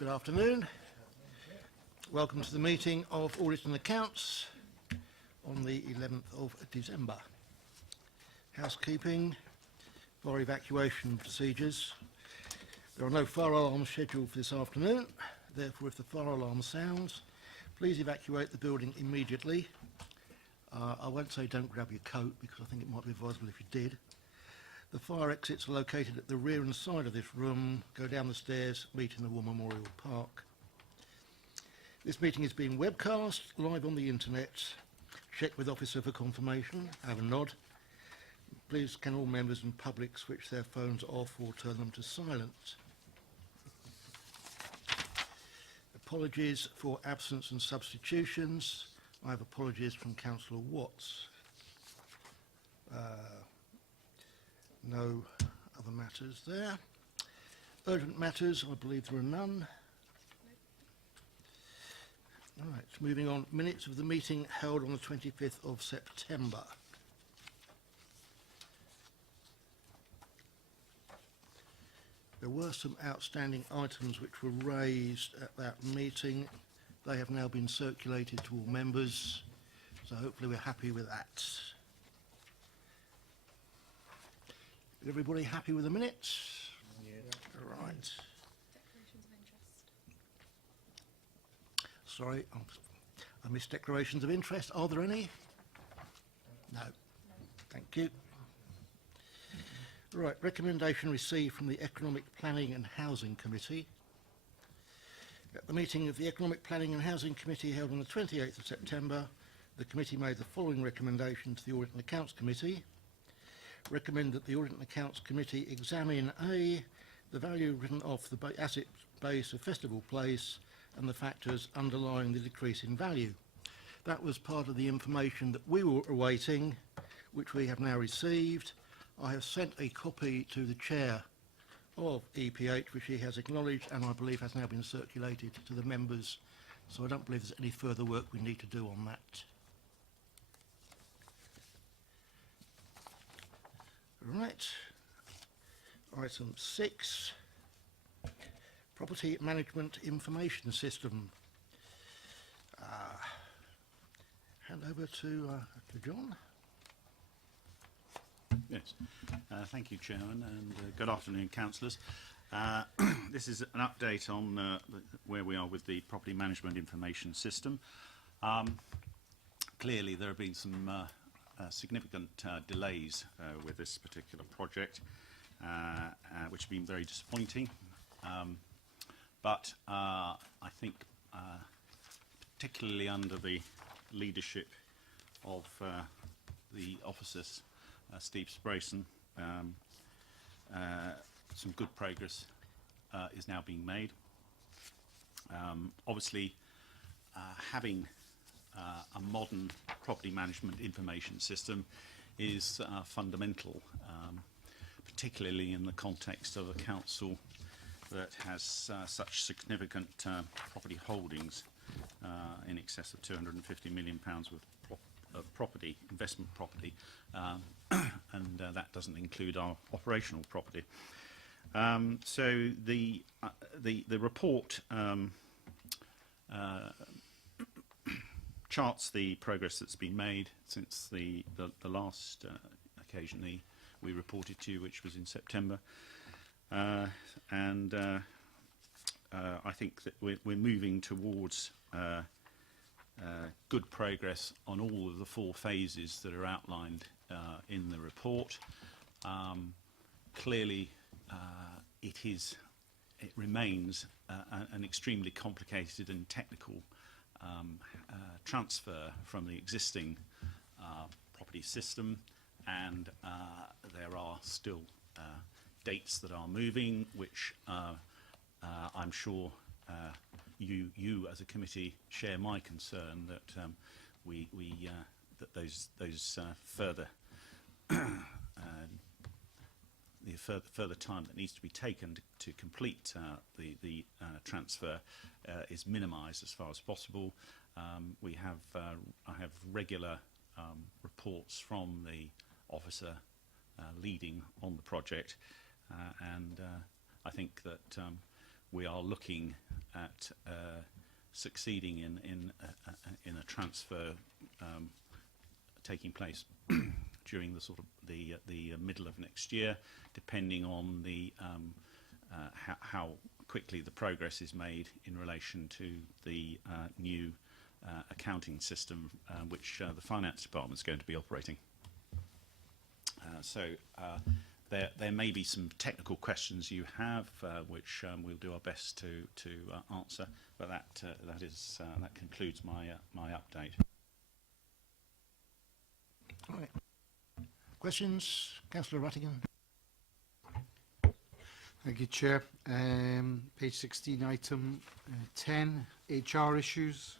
Good afternoon. Welcome to the meeting of Audit and Accounts on the 11th of December. Housekeeping, fire evacuation procedures. There are no fire alarms scheduled for this afternoon. Therefore, if the fire alarm sounds, please evacuate the building immediately. I won't say don't grab your coat because I think it might be advisable if you did. The fire exits are located at the rear and side of this room. Go down the stairs, meet in the War Memorial Park. This meeting is being webcast live on the internet. Check with officer for confirmation. Have a nod. Please can all members and public switch their phones off or turn them to silent. Apologies for absence and substitutions. I have apologies from Councillor Watts. No other matters there. Urgent matters, I believe there are none. All right, moving on. Minutes of the meeting held on the 25th of September. There were some outstanding items which were raised at that meeting. They have now been circulated to all members, so hopefully we're happy with that. Is everybody happy with the minutes? Yeah. All right. Declarations of interest. Sorry, I missed declarations of interest. Are there any? No. Thank you. Right, recommendation received from the Economic Planning and Housing Committee. At the meeting of the Economic Planning and Housing Committee held on the 28th of September, the committee made the following recommendation to the Audit and Accounts Committee. Recommend that the Audit and Accounts Committee examine A, the value written off the asset base of Festival Place and the factors underlying the decrease in value. That was part of the information that we were awaiting, which we have now received. I have sent a copy to the chair of EPH, which he has acknowledged and I believe has now been circulated to the members, so I don't believe there's any further work we need to do on that. Right, item 6, Property Management Information System. Hand over to John. Yes, thank you, Chairman, and good afternoon, councillors. This is an update on where we are with the Property Management Information System. Clearly, there have been some significant delays with this particular project, which have been very disappointing. But I think, particularly under the leadership of the officers, Steve Sprayson, some good progress is now being made. Obviously, having a modern property management information system is fundamental, particularly in the context of a council that has such significant property holdings in excess of £250 million worth of property, investment property, and that doesn't include our operational property. So the report charts the progress that's been made since the last occasion we reported to you, which was in September, and I think that we're moving towards good progress on all of the 4 phases that are outlined in the report. Clearly, it remains an extremely complicated and technical transfer from the existing property system, and there are still dates that are moving, which I'm sure you as a committee share my concern that that those further further time that needs to be taken to complete the transfer is minimised as far as possible. I have regular reports from the officer leading on the project, and I think that we are looking at succeeding in a transfer taking place during the sort of the middle of next year, depending on the how quickly the progress is made in relation to the new accounting system which the finance department is going to be operating. There may be some technical questions you have, which we'll do our best to answer. But that concludes my update. All right. Questions, Councillor Rattigan? Thank you, Chair. Page 16, item 10, HR issues.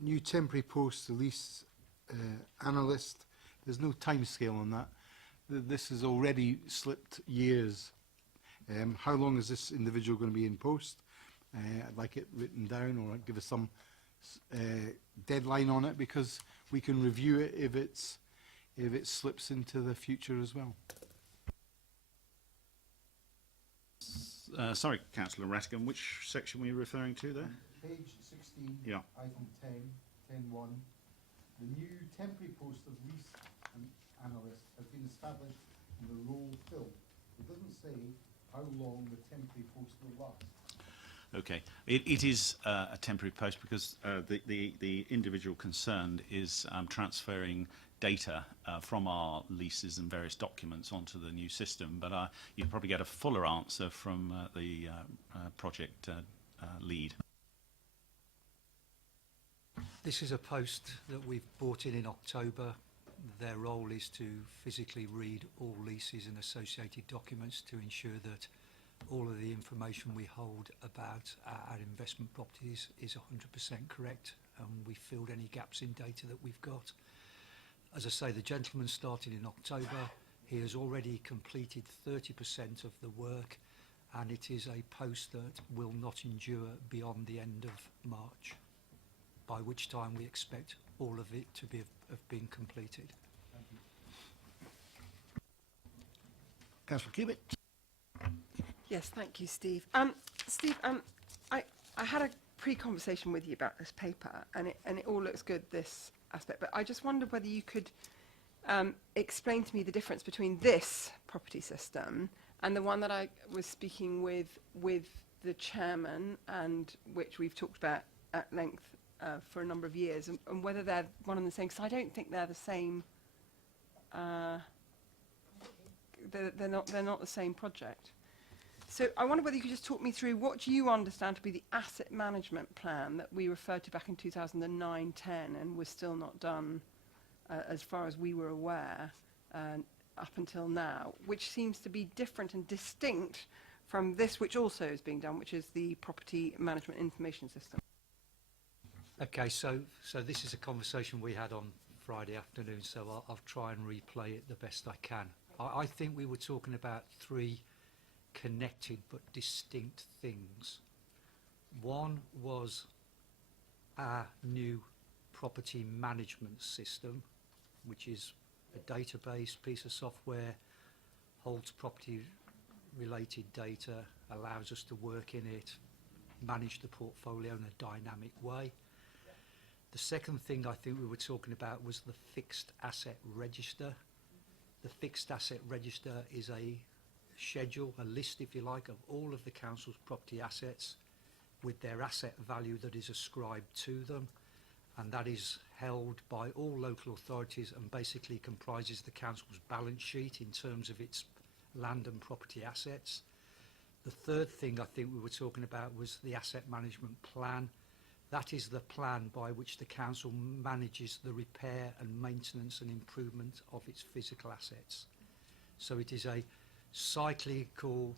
New temporary post, the lease analyst. There's no timescale on that. This has already slipped years. How long is this individual going to be in post? I'd like it written down, or give us some deadline on it, because we can review it if it slips into the future as well. Sorry, Councillor Rattigan, which section were you referring to there? Page 16, Yeah. item 10.1. The new temporary post of lease analyst has been established and the role filled. It doesn't say how long the temporary post will last. Okay, it is a temporary post because the individual concerned is transferring data from our leases and various documents onto the new system. But you'll probably get a fuller answer from the project lead. This is a post that we've brought in October. Their role is to physically read all leases and associated documents to ensure that all of the information we hold about our investment properties is 100% correct, and we filled any gaps in data that we've got. As I say, the gentleman started in October. He has already completed 30% of the work, and it is a post that will not endure beyond the end of March, by which time we expect all of it to have been completed. Thank you. Councillor Cubitt? Yes, thank you, Steve. Steve, I had a pre-conversation with you about this paper, and it all looks good, this aspect, but I just wondered whether you could explain to me the difference between this property system and the one that I was speaking with the chairman, and which we've talked about at length for a number of years, and whether they're one and the same, because I don't think they're the same. They're not the same project. So I wonder whether you could just talk me through what do you understand to be the asset management plan that we referred to back in 2009-10 and was still not done, as far as we were aware, up until now, which seems to be different and distinct from this, which also is being done, which is the property management information system. Okay, so this is a conversation we had on Friday afternoon, so I'll try and replay it the best I can. I think we were talking about three connected but distinct things. One was our new property management system, which is a database piece of software, holds property related data, allows us to work in it, manage the portfolio in a dynamic way. The second thing I think we were talking about was the fixed asset register. The fixed asset register is a schedule, a list if you like, of all of the council's property assets with their asset value that is ascribed to them, and that is held by all local authorities and basically comprises the council's balance sheet in terms of its land and property assets. The third thing I think we were talking about was the asset management plan. That is the plan by which the council manages the repair and maintenance and improvement of its physical assets. So it is a cyclical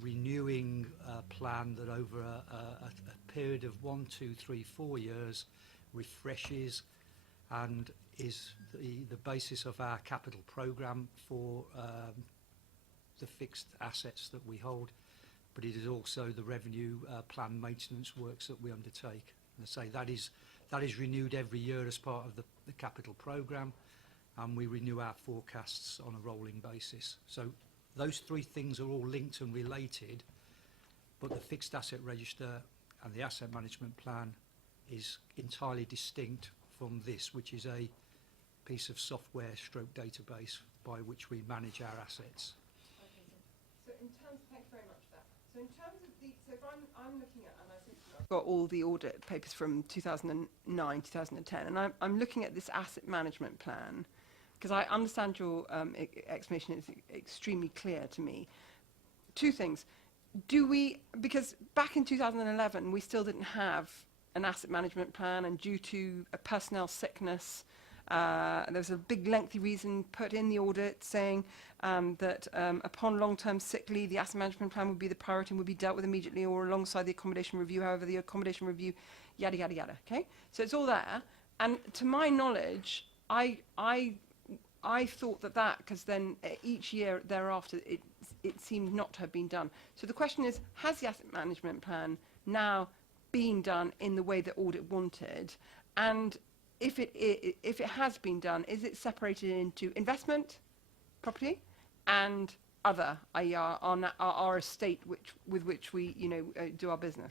renewing plan that over a period of 1, 2, 3, 4 years refreshes and is the basis of our capital programme for the fixed assets that we hold, but it is also the revenue plan maintenance works that we undertake. And I say that is renewed every year as part of the capital programme, and we renew our forecasts on a rolling basis. So those three things are all linked and related, but the fixed asset register and the asset management plan is entirely distinct from this, which is a piece of software stroke database by which we manage our assets. Okay, so in terms, thank you very much for that. So in terms of the, so if I'm looking at, and I think I've got all the audit papers from 2009, 2010, and I'm looking at this asset management plan, because I understand your explanation is extremely clear to me. Two things. Do we, because back in 2011, we still didn't have an asset management plan, and due to a personnel sickness, there was a big lengthy reason put in the audit saying that upon long-term sick leave, the asset management plan would be the priority and would be dealt with immediately or alongside the accommodation review. However, the accommodation review, yada, yada, yada. Okay? So it's all there. And to my knowledge, I thought that, because then each year thereafter, it seemed not to have been done. So the question is, has the asset management plan now been done in the way that audit wanted? And if it has been done, is it separated into investment, property, and other, i.e. our estate with which we do our business?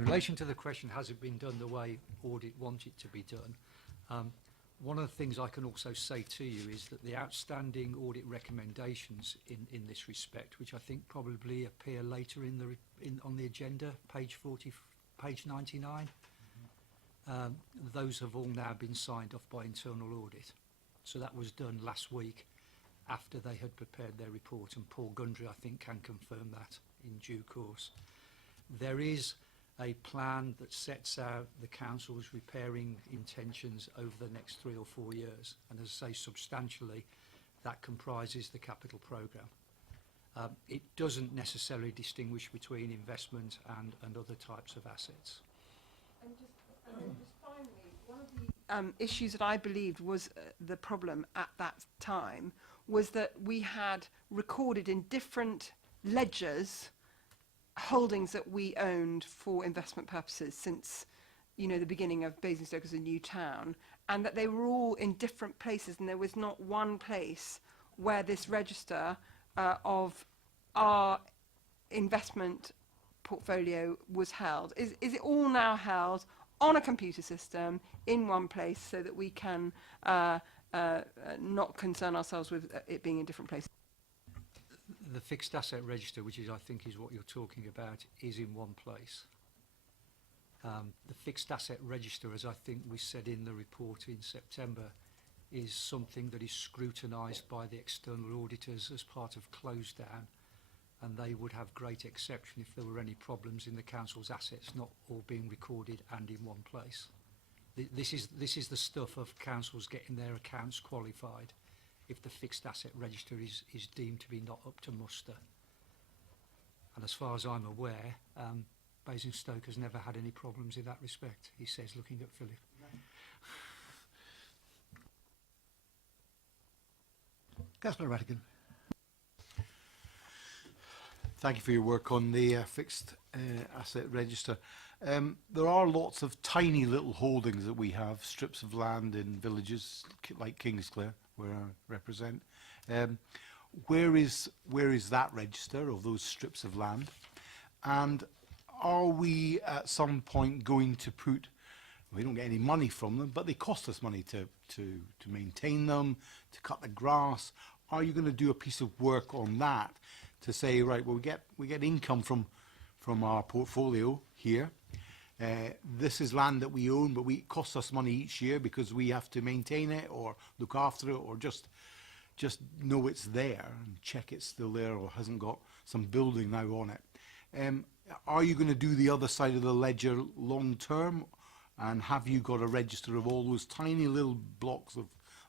In relation to the question, has it been done the way audit want it to be done? One of the things I can also say to you is that the outstanding audit recommendations in this respect, which I think probably appear later on the agenda, page 99, those have all now been signed off by internal audit. So that was done last week after they had prepared their report, and Paul Gundry, I think, can confirm that in due course. There is a plan that sets out the council's repairing intentions over the next 3 or 4 years, and as I say, substantially that comprises the capital programme. It doesn't necessarily distinguish between investment and other types of assets. And just finally, one of the issues that I believed was the problem at that time was that we had recorded in different ledgers holdings that we owned for investment purposes since, the beginning of Basingstoke as a new town, and that they were all in different places, and there was not one place where this register of our investment portfolio was held. Is it all now held on a computer system in one place so that we can not concern ourselves with it being in different places? The fixed asset register, which I think is what you're talking about, is in one place. The fixed asset register, as I think we said in the report in September, is something that is scrutinised by the external auditors as part of close down, and they would have great exception if there were any problems in the council's assets not all being recorded and in one place. This is the stuff of councils getting their accounts qualified if the fixed asset register is deemed to be not up to muster. And as far as I'm aware, Basingstoke has never had any problems in that respect, he says, looking at Philip. Councillor Rattigan. Thank you for your work on the fixed asset register. There are lots of tiny little holdings that we have, strips of land in villages like Kingsclere, where I represent. Where is that register of those strips of land? And are we at some point going to put, we don't get any money from them, but they cost us money to maintain them, to cut the grass. Are you going to do a piece of work on that to say, right, well, we get income from our portfolio here. This is land that we own, but it costs us money each year because we have to maintain it or look after it or just know it's there and check it's still there or hasn't got some building now on it. Are you going to do the other side of the ledger long term? And have you got a register of all those tiny little blocks of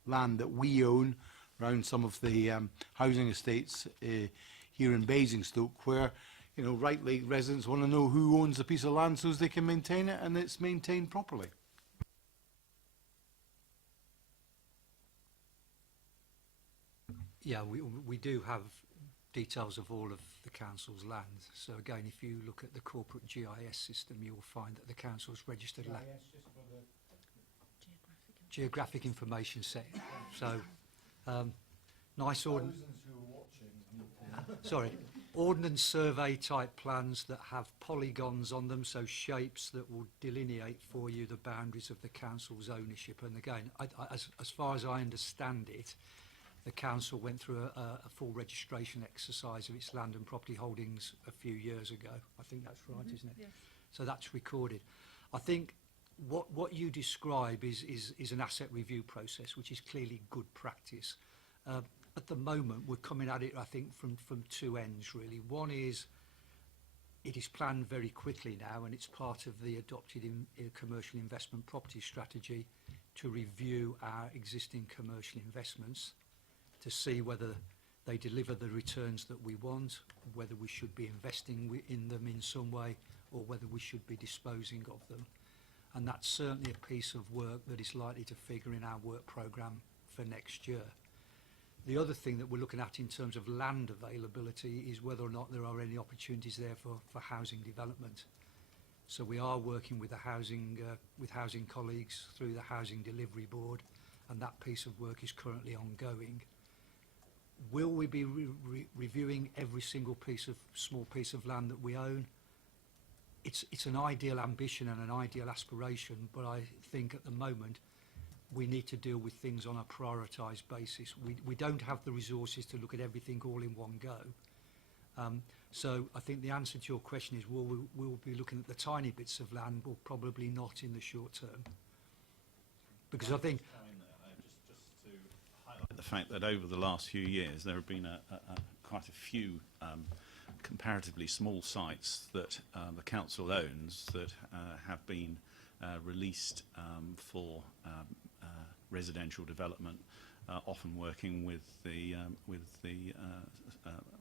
land that we own around some of the housing estates here in Basingstoke, where, rightly residents want to know who owns the piece of land so as they can maintain it and it's maintained properly? Yeah, we do have details of all of the council's land. So again, if you look at the corporate GIS system, you'll find that the council's registered land. Geographic information set. So, nice ordinance. Thousands who are watching sorry, ordnance survey type plans that have polygons on them, so shapes that will delineate for you the boundaries of the council's ownership. And again, as far as I understand it, the council went through a full registration exercise of its land and property holdings a few years ago. I think that's right, isn't it? Yes. So that's recorded. I think what you describe is an asset review process, which is clearly good practice. At the moment, we're coming at it, I think, from two ends, really. One is it is planned very quickly now, and it's part of the adopted commercial investment property strategy to review our existing commercial investments to see whether they deliver the returns that we want, whether we should be investing in them in some way, or whether we should be disposing of them. And that's certainly a piece of work that is likely to figure in our work programme for next year. The other thing that we're looking at in terms of land availability is whether or not there are any opportunities there for housing development. So we are working with the housing colleagues through the Housing Delivery Board, and that piece of work is currently ongoing. Will we be reviewing every single small piece of land that we own? It's an ideal ambition and an ideal aspiration, but I think at the moment we need to deal with things on a prioritised basis. We don't have the resources to look at everything all in one go. So I think the answer to your question is we'll be looking at the tiny bits of land, but probably not in the short term. Because I think... Just to highlight the fact that over the last few years there have been quite a few comparatively small sites that the council owns that have been released for residential development, often working with the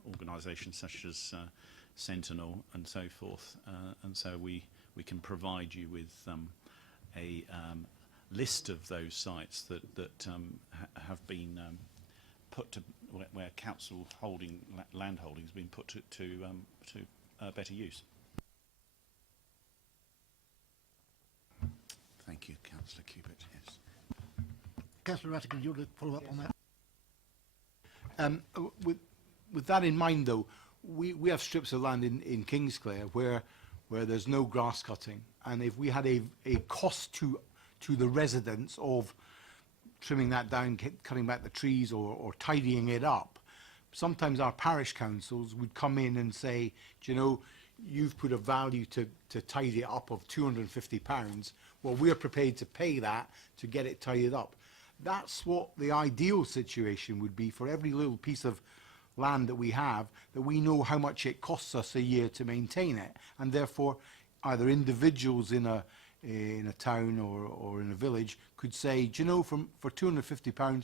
organisations such as Sentinel and so forth, and so we can provide you with a list of those sites that have been put to where council land holdings have been put to better use. Thank you, Councillor Cubitt. Yes. Councillor Rattigan, you want to follow up on that? With that in mind, though, we have strips of land in Kingsclere where there's no grass cutting, and if we had a cost to the residents of trimming that down, cutting back the trees or tidying it up, sometimes our parish councils would come in and say, do you know, you've put a value to tidy it up of £250. Well, we're prepared to pay that to get it tidied up. That's what the ideal situation would be for every little piece of land that we have, that we know how much it costs us a year to maintain it, and therefore either individuals in a town or in a village could say, do you know, for £250,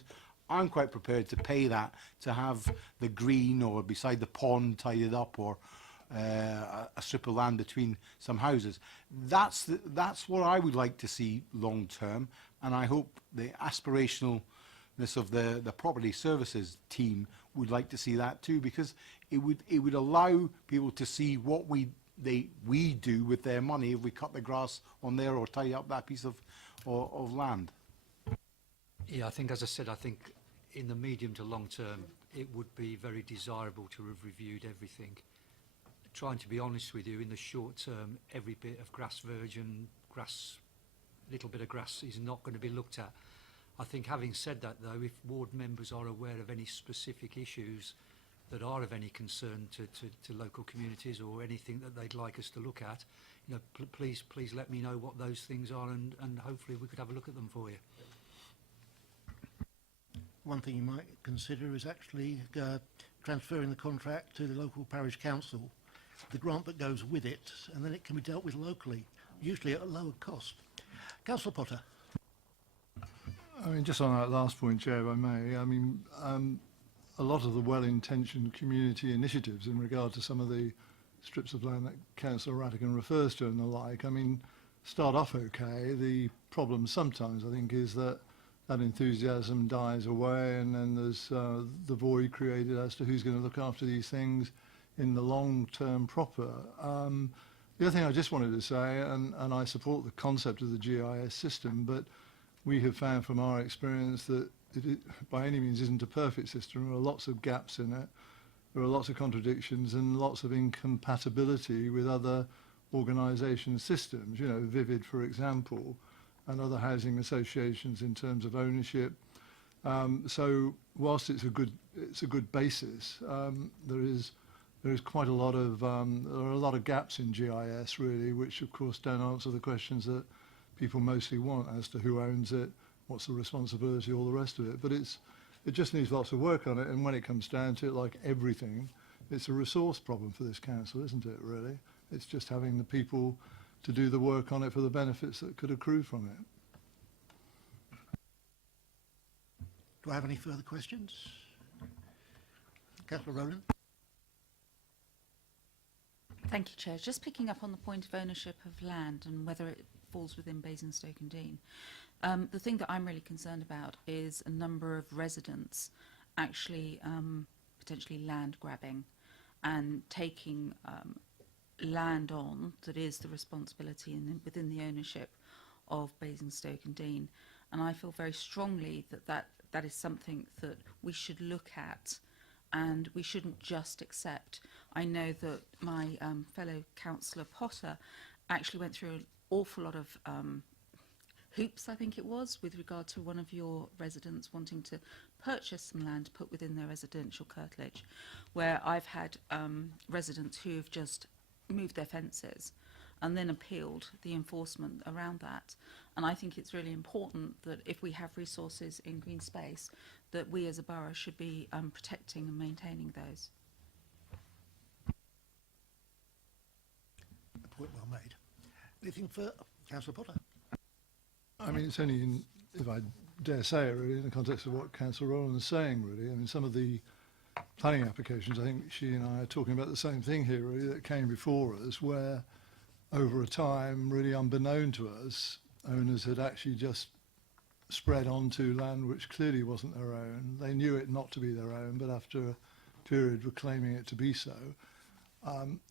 I'm quite prepared to pay that to have the green or beside the pond tidied up, or a strip of land between some houses. That's what I would like to see long term, and I hope the aspirationalness of the property services team would like to see that too, because it would allow people to see what we do with their money if we cut the grass on there or tidy up that piece of land. Yeah, I think, as I said, I think in the medium to long term it would be very desirable to have reviewed everything. Trying to be honest with you, in the short term, every bit of little bit of grass is not going to be looked at. I think, having said that, though, if ward members are aware of any specific issues that are of any concern to local communities, or anything that they'd like us to look at, you know, please let me know what those things are, and hopefully we could have a look at them for you. One thing you might consider is actually transferring the contract to the local parish council, the grant that goes with it, and then it can be dealt with locally, usually at a lower cost. Councillor Potter. I mean, just on that last point, Chair, if I may, I mean, a lot of the well-intentioned community initiatives in regard to some of the strips of land that Councillor Rattigan refers to and the like, I mean, start off okay. The problem sometimes, I think, is that enthusiasm dies away, and then there's the void created as to who's going to look after these things in the long term proper. The other thing I just wanted to say, and I support the concept of the GIS system, but we have found from our experience that it by any means isn't a perfect system. There are lots of gaps in it. there are lots of contradictions and lots of incompatibility with other organisation systems, you know, Vivid, for example, and other housing associations in terms of ownership. So whilst it's a good basis, there is quite a lot of there are a lot of gaps in GIS really, which of course don't answer the questions that people mostly want as to who owns it, what's the responsibility, all the rest of it. But it just needs lots of work on it, and when it comes down to it, like everything, it's a resource problem for this council, isn't it, really? It's just having the people to do the work on it for the benefits that could accrue from it. Do I have any further questions? Councillor Rowland? Thank you, Chair. Just picking up on the point of ownership of land and whether it falls within Basingstoke and Deane. The thing that I'm really concerned about is a number of residents actually potentially land grabbing and taking land on that is the responsibility within the ownership of Basingstoke and Deane. And I feel very strongly that is something that we should look at and we shouldn't just accept. I know that my fellow councillor Potter actually went through an awful lot of hoops, I think it was, with regard to one of your residents wanting to purchase some land to put within their residential curtilage, where I've had residents who have just moved their fences and then appealed the enforcement around that. And I think it's really important that if we have resources in green space, that we as a borough should be protecting and maintaining those. A point well made. Anything for Councillor Potter? I mean, it's only in, if I dare say it, really, in the context of what Councillor Rowland is saying, really. I mean, some of the planning applications, I think she and I are talking about the same thing here, really, that came before us, where over a time, really unbeknown to us, owners had actually just spread onto land which clearly wasn't their own. They knew it not to be their own, but after a period were claiming it to be so.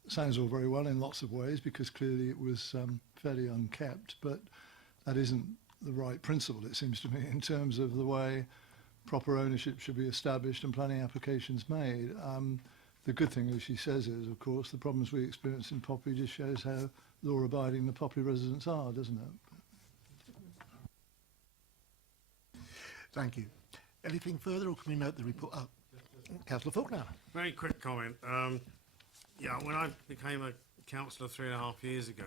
Sounds all very well in lots of ways, because clearly it was fairly unkept, but that isn't the right principle, it seems to me, in terms of the way proper ownership should be established and planning applications made. The good thing, as she says, is, of course, the problems we experience in Poppy just shows how law-abiding the Poppy residents are, doesn't it? Thank you. Anything further, or can we note the report? Oh, Councillor Faulkner. Very quick comment. Yeah, when I became a councillor 3.5 years ago,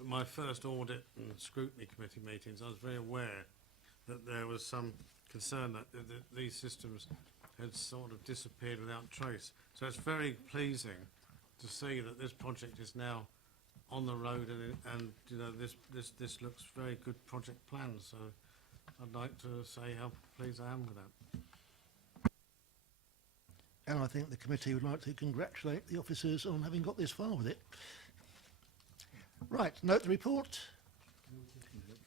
at my first audit and scrutiny committee meetings, I was very aware that there was some concern that these systems had sort of disappeared without trace. So it's very pleasing to see that this project is now on the road, and you know, this looks very good project plan. So I'd like to say how pleased I am with that. And I think the committee would like to congratulate the officers on having got this far with it. Right, note the report.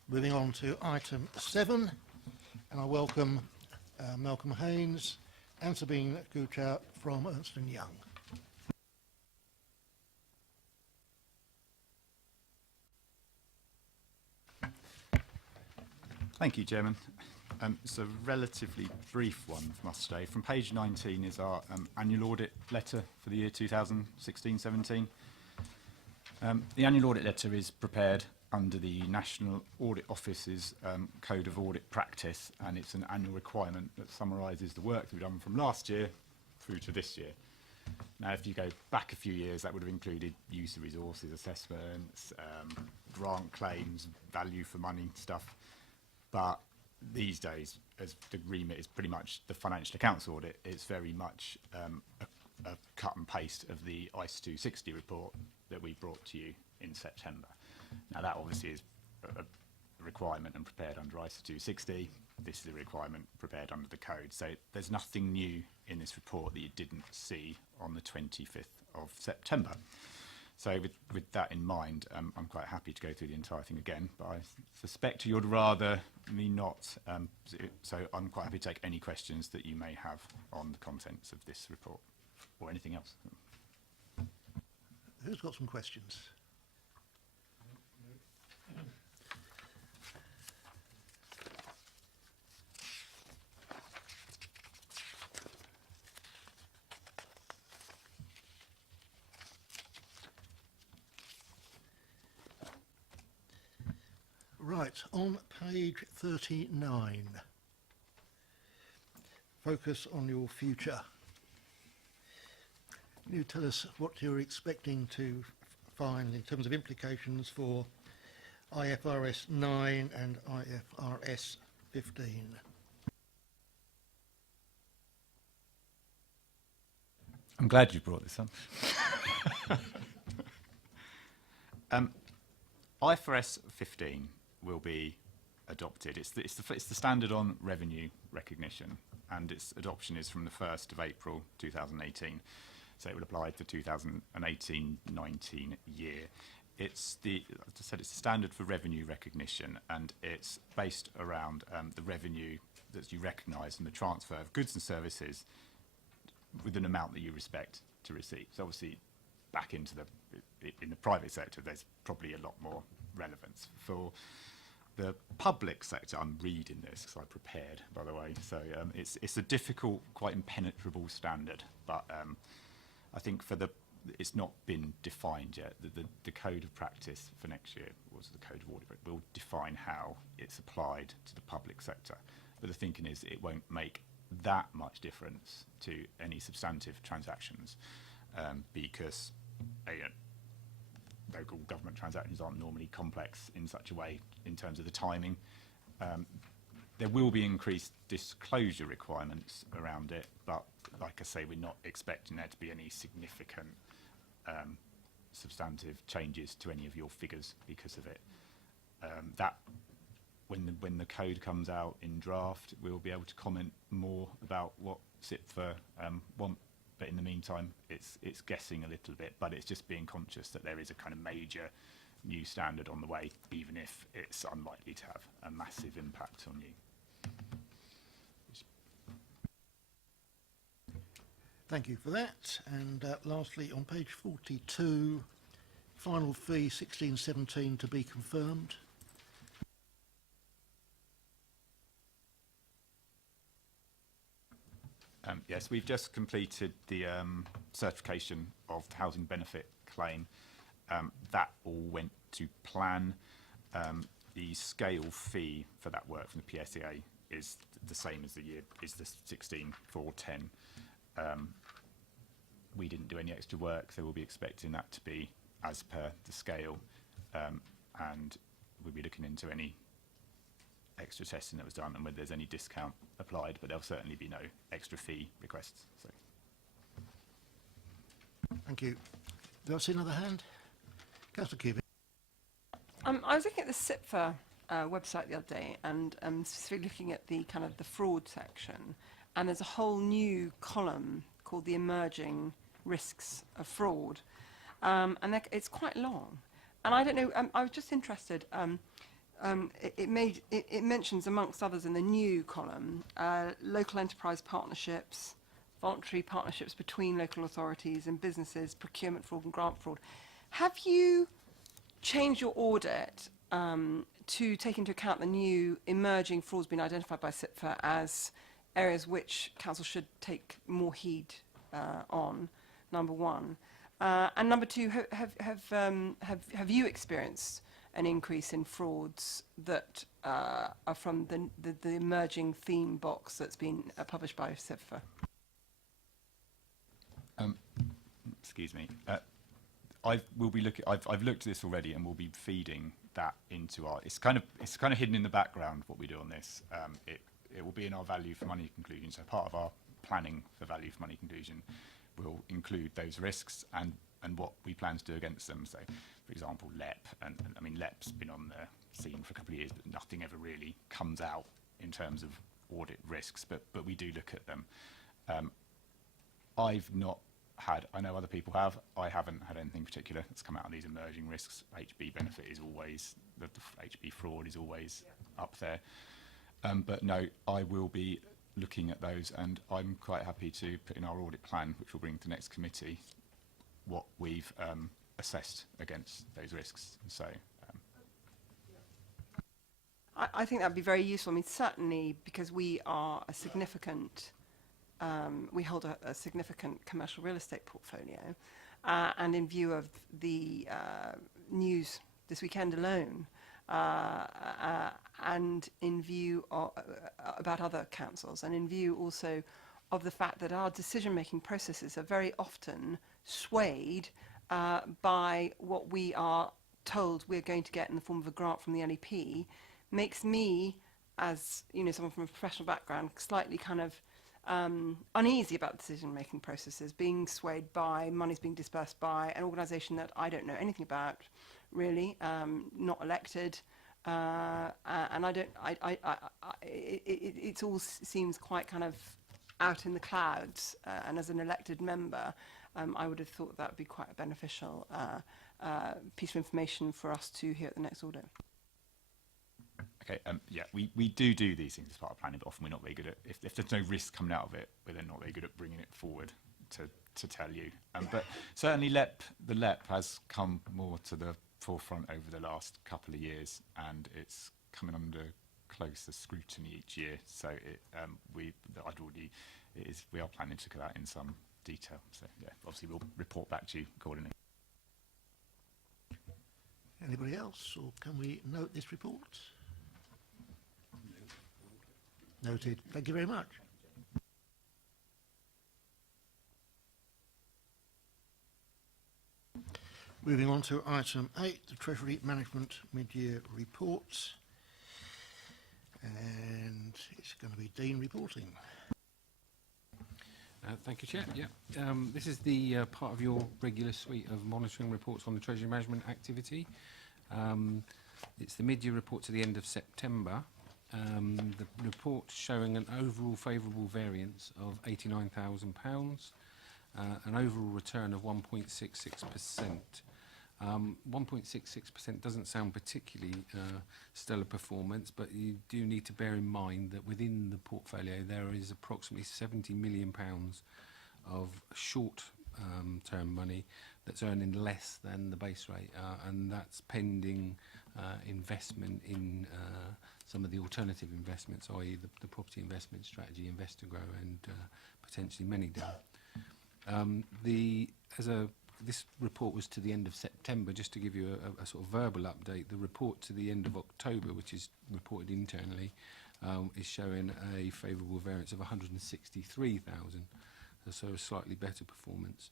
Moving on to item 7, and I welcome Malcolm Haynes and Sabine Guchow from Ernst & Young. Thank you, Chairman. It's a relatively brief one from us today. From page 19 is our annual audit letter for the year 2016-17. The annual audit letter is prepared under the National Audit Office's Code of Audit Practice, and it's an annual requirement that summarises the work that we've done from last year through to this year. Now, if you go back a few years, that would have included use of resources assessments, grant claims, value for money stuff. But these days, as the remit is pretty much the financial accounts audit, it's very much a cut and paste of the ICE 260 report that we brought to you in September. Now, that obviously is a requirement and prepared under ICE 260. This is a requirement prepared under the code. So there's nothing new in this report that you didn't see on the 25th of September. So with that in mind, I'm quite happy to go through the entire thing again, but I suspect you'd rather me not. So I'm quite happy to take any questions that you may have on the contents of this report or anything else. Who's got some questions? Right, on page 39. Focus on your future. Can you tell us what you're expecting to find in terms of implications for IFRS 9 and IFRS 15? I'm glad you brought this up. IFRS 15 will be adopted. It's the standard on revenue recognition, and its adoption is from the 1st of April 2018. So it will apply to the 2018-19 year. As I said, it's the standard for revenue recognition, and it's based around the revenue that you recognise and the transfer of goods and services with an amount that you expect to receive. So obviously, back into in the private sector, there's probably a lot more relevance. For the public sector, I'm reading this because I prepared, by the way. So it's a difficult, quite impenetrable standard, but I think it's not been defined yet. The code of practice for next year, or the code of audit, will define how it's applied to the public sector. But the thinking is it won't make that much difference to any substantive transactions, because local government transactions aren't normally complex in such a way in terms of the timing. There will be increased disclosure requirements around it, but like I say, we're not expecting there to be any significant substantive changes to any of your figures because of it. That when the code comes out in draft, we'll be able to comment more about what SIPFA want. But in the meantime, it's guessing a little bit, but it's just being conscious that there is a kind of major new standard on the way, even if it's unlikely to have a massive impact on you. Thank you for that. And lastly, on page 42, final fee 1617 to be confirmed. Yes, we've just completed the certification of the housing benefit claim. That all went to plan. The scale fee for that work from the PSEA is the same as the 16,410. We didn't do any extra work, so we'll be expecting that to be as per the scale, and we'll be looking into any extra testing that was done and whether there's any discount applied, but there'll certainly be no extra fee requests. So. Thank you. Do I see another hand? Councillor Cubic. I was looking at the SIPFA website the other day, and specifically looking at the kind of the fraud section, and there's a whole new column called the emerging risks of fraud, and it's quite long. And I don't know. I was just interested. It mentions, amongst others, in the new column, local enterprise partnerships, voluntary partnerships between local authorities and businesses, procurement fraud and grant fraud. Have you changed your audit to take into account the new emerging frauds being identified by SIPFA as areas which council should take more heed on? Number one, and number two, have you experienced an increase in frauds that are from the emerging theme box that's been published by SIPFA? Excuse me. I've looked at this already, and we'll be feeding that into our. It's kind of hidden in the background what we do on this. It will be in our value for money conclusion. So part of our planning for value for money conclusion will include those risks and what we plan to do against them. So, for example, LEP, and I mean LEP's been on the scene for a couple of years, but nothing ever really comes out in terms of audit risks. But we do look at them. I've not had. I know other people have. I haven't had anything particular that's come out of these emerging risks. HB benefit is always the HB fraud is always up there. But no, I will be looking at those, and I'm quite happy to put in our audit plan, which we'll bring to the next committee, what we've assessed against those risks. So I think that'd be very useful. I mean, certainly because we are a significant, we hold a significant commercial real estate portfolio, and in view of the news this weekend alone and in view of, about other councils, and in view also of the fact that our decision-making processes are very often swayed by what we are told we're going to get in the form of a grant from the LEP, makes me, as you know, someone from a professional background, slightly kind of uneasy about decision-making processes being swayed by monies being dispersed by an organisation that I don't know anything about, really, not elected, and it all seems quite kind of out in the clouds, and as an elected member, I would have thought that would be quite a beneficial piece of information for us to hear at the next audit. Okay, yeah, we do these things as part of planning, but often we're not very good at, if there's no risk coming out of it, we're then not very good at bringing it forward to tell you. But certainly the LEP has come more to the forefront over the last couple of years, and it's coming under closer scrutiny each year. So we are planning to look at that in some detail. So yeah, obviously we'll report back to you accordingly. Anybody else, or can we note this report? Noted. Thank you very much. Moving on to item 8, the Treasury Management Mid-Year Reports. And it's going to be Dean reporting. Thank you, Chair. Yeah, this is the part of your regular suite of monitoring reports on the Treasury Management activity. It's the mid-year report to the end of September. The report showing an overall favourable variance of £89,000, an overall return of 1.66%. 1.66% doesn't sound particularly stellar performance, but you do need to bear in mind that within the portfolio there is approximately £70 million of short-term money that's earning less than the base rate, and that's pending investment in some of the alternative investments, i.e. the property investment strategy, Invest to Grow, and potentially Manydown. This report was to the end of September. Just to give you a sort of verbal update, the report to the end of October, which is reported internally, is showing a favourable variance of 163,000, so a slightly better performance.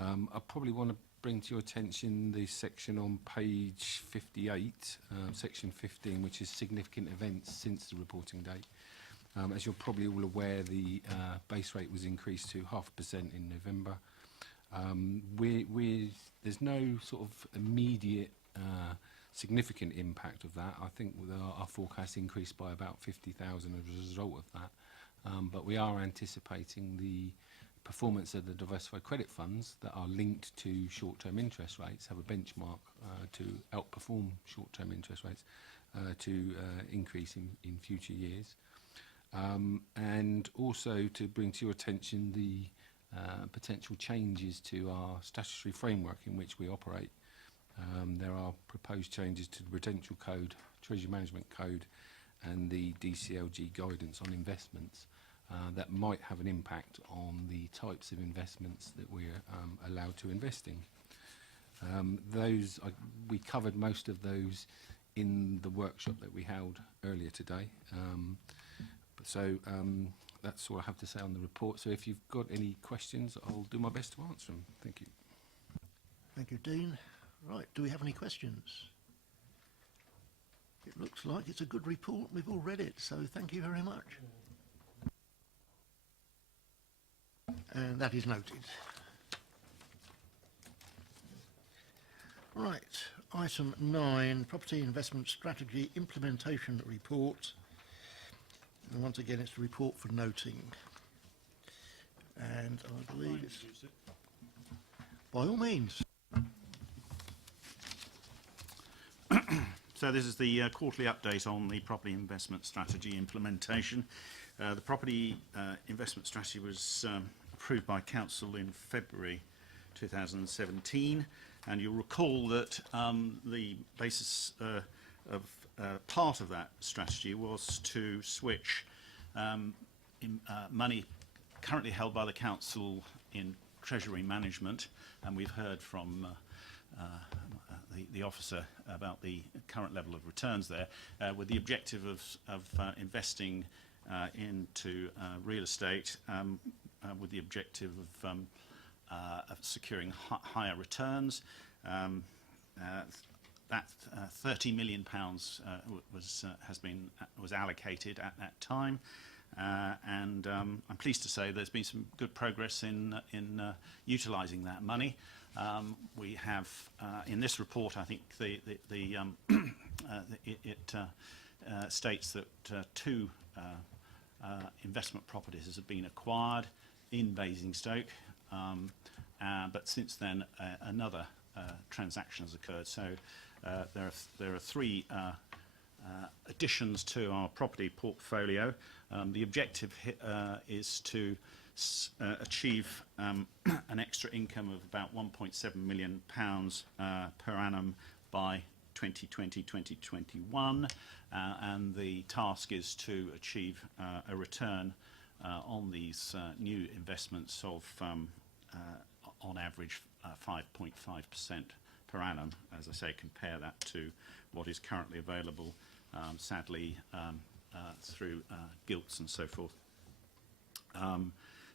I probably want to bring to your attention the section on page 58, section 15, which is significant events since the reporting date. As you're probably all aware, the base rate was increased to 0.5% in November. There's no sort of immediate significant impact of that. I think our forecast increased by about 50,000 as a result of that. But we are anticipating the performance of the diversified credit funds that are linked to short-term interest rates, have a benchmark to outperform short-term interest rates, to increase in future years. And also to bring to your attention the potential changes to our statutory framework in which we operate. There are proposed changes to the Prudential Code, Treasury Management Code, and the DCLG guidance on investments that might have an impact on the types of investments that we're allowed to invest in. We covered most of those in the workshop that we held earlier today. That's all I have to say on the report. So if you've got any questions, I'll do my best to answer them. Thank you. Thank you, Dean. Right, do we have any questions? It looks like it's a good report. We've all read it, so thank you very much. And that is noted. Right, item 9, Property Investment Strategy Implementation Report. And once again, it's a report for noting. And I believe it's... By all means. So this is the quarterly update on the property investment strategy implementation. The property investment strategy was approved by Council in February 2017, and you'll recall that the basis of part of that strategy was to switch money currently held by the Council in Treasury Management, and we've heard from the officer about the current level of returns there, with the objective of investing into real estate, with the objective of securing higher returns. That £30 million was allocated at that time, and I'm pleased to say there's been some good progress in utilising that money. We have in this report, I think it states that two investment properties have been acquired in Basingstoke, but since then another transaction has occurred. So there are three additions to our property portfolio. The objective is to achieve an extra income of about £1.7 million per annum by 2020-2021, and the task is to achieve a return on these new investments of on average 5.5% per annum. As I say, compare that to what is currently available, sadly, through gilts and so forth.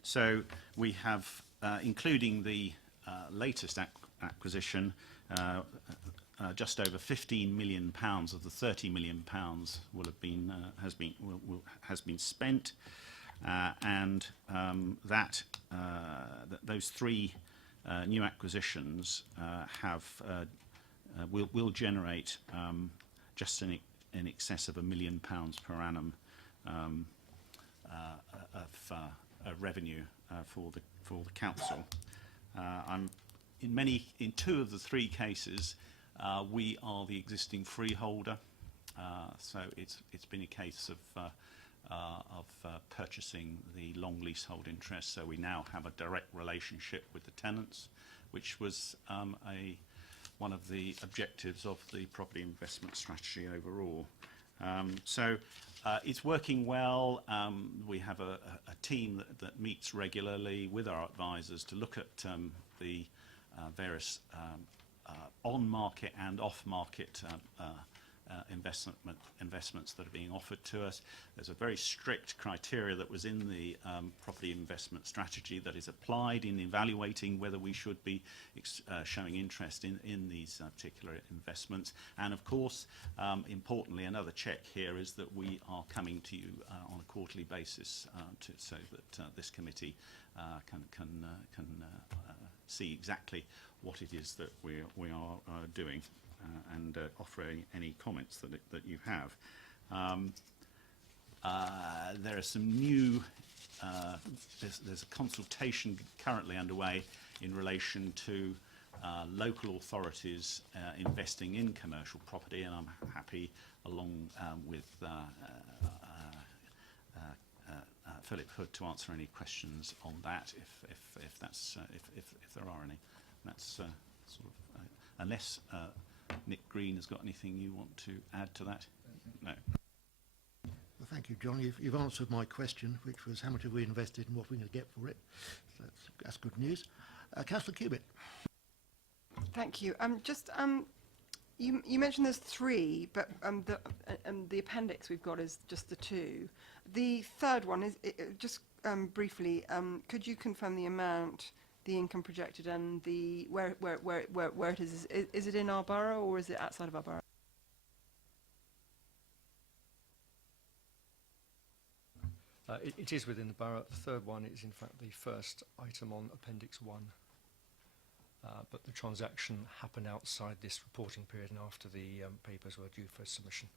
So we have, including the latest acquisition, just over £15 million of the £30 million will have been has been spent, and those three new acquisitions will generate just in excess of £1 million per annum of revenue for the council. In two of the three cases, we are the existing freeholder, so it's been a case of purchasing the long leasehold interest. So we now have a direct relationship with the tenants, which was one of the objectives of the property investment strategy overall. So it's working well. We have a team that meets regularly with our advisors to look at the various on-market and off-market investments that are being offered to us. There's a very strict criteria that was in the property investment strategy that is applied in evaluating whether we should be showing interest in these particular investments. And of course, importantly, another check here is that we are coming to you on a quarterly basis so that this committee can see exactly what it is that we are doing. And offering any comments that you have. There are some new, there's a consultation currently underway in relation to local authorities investing in commercial property, and I'm happy, along with Philip Hood, to answer any questions on that if there are any. That's sort of unless Nick Green has got anything you want to add to that? No. Well, thank you, John. You've answered my question, which was how much have we invested and what we're going to get for it. So that's good news. Councillor Cubitt. Thank you. You mentioned there's three, but the appendix we've got is just the two. The third one is just briefly. Could you confirm the amount, the income projected, and the where it is? Is it in our borough or is it outside of our borough? It is within the borough. The third one is in fact the first item on Appendix 1. But the transaction happened outside this reporting period and after the papers were due for submission.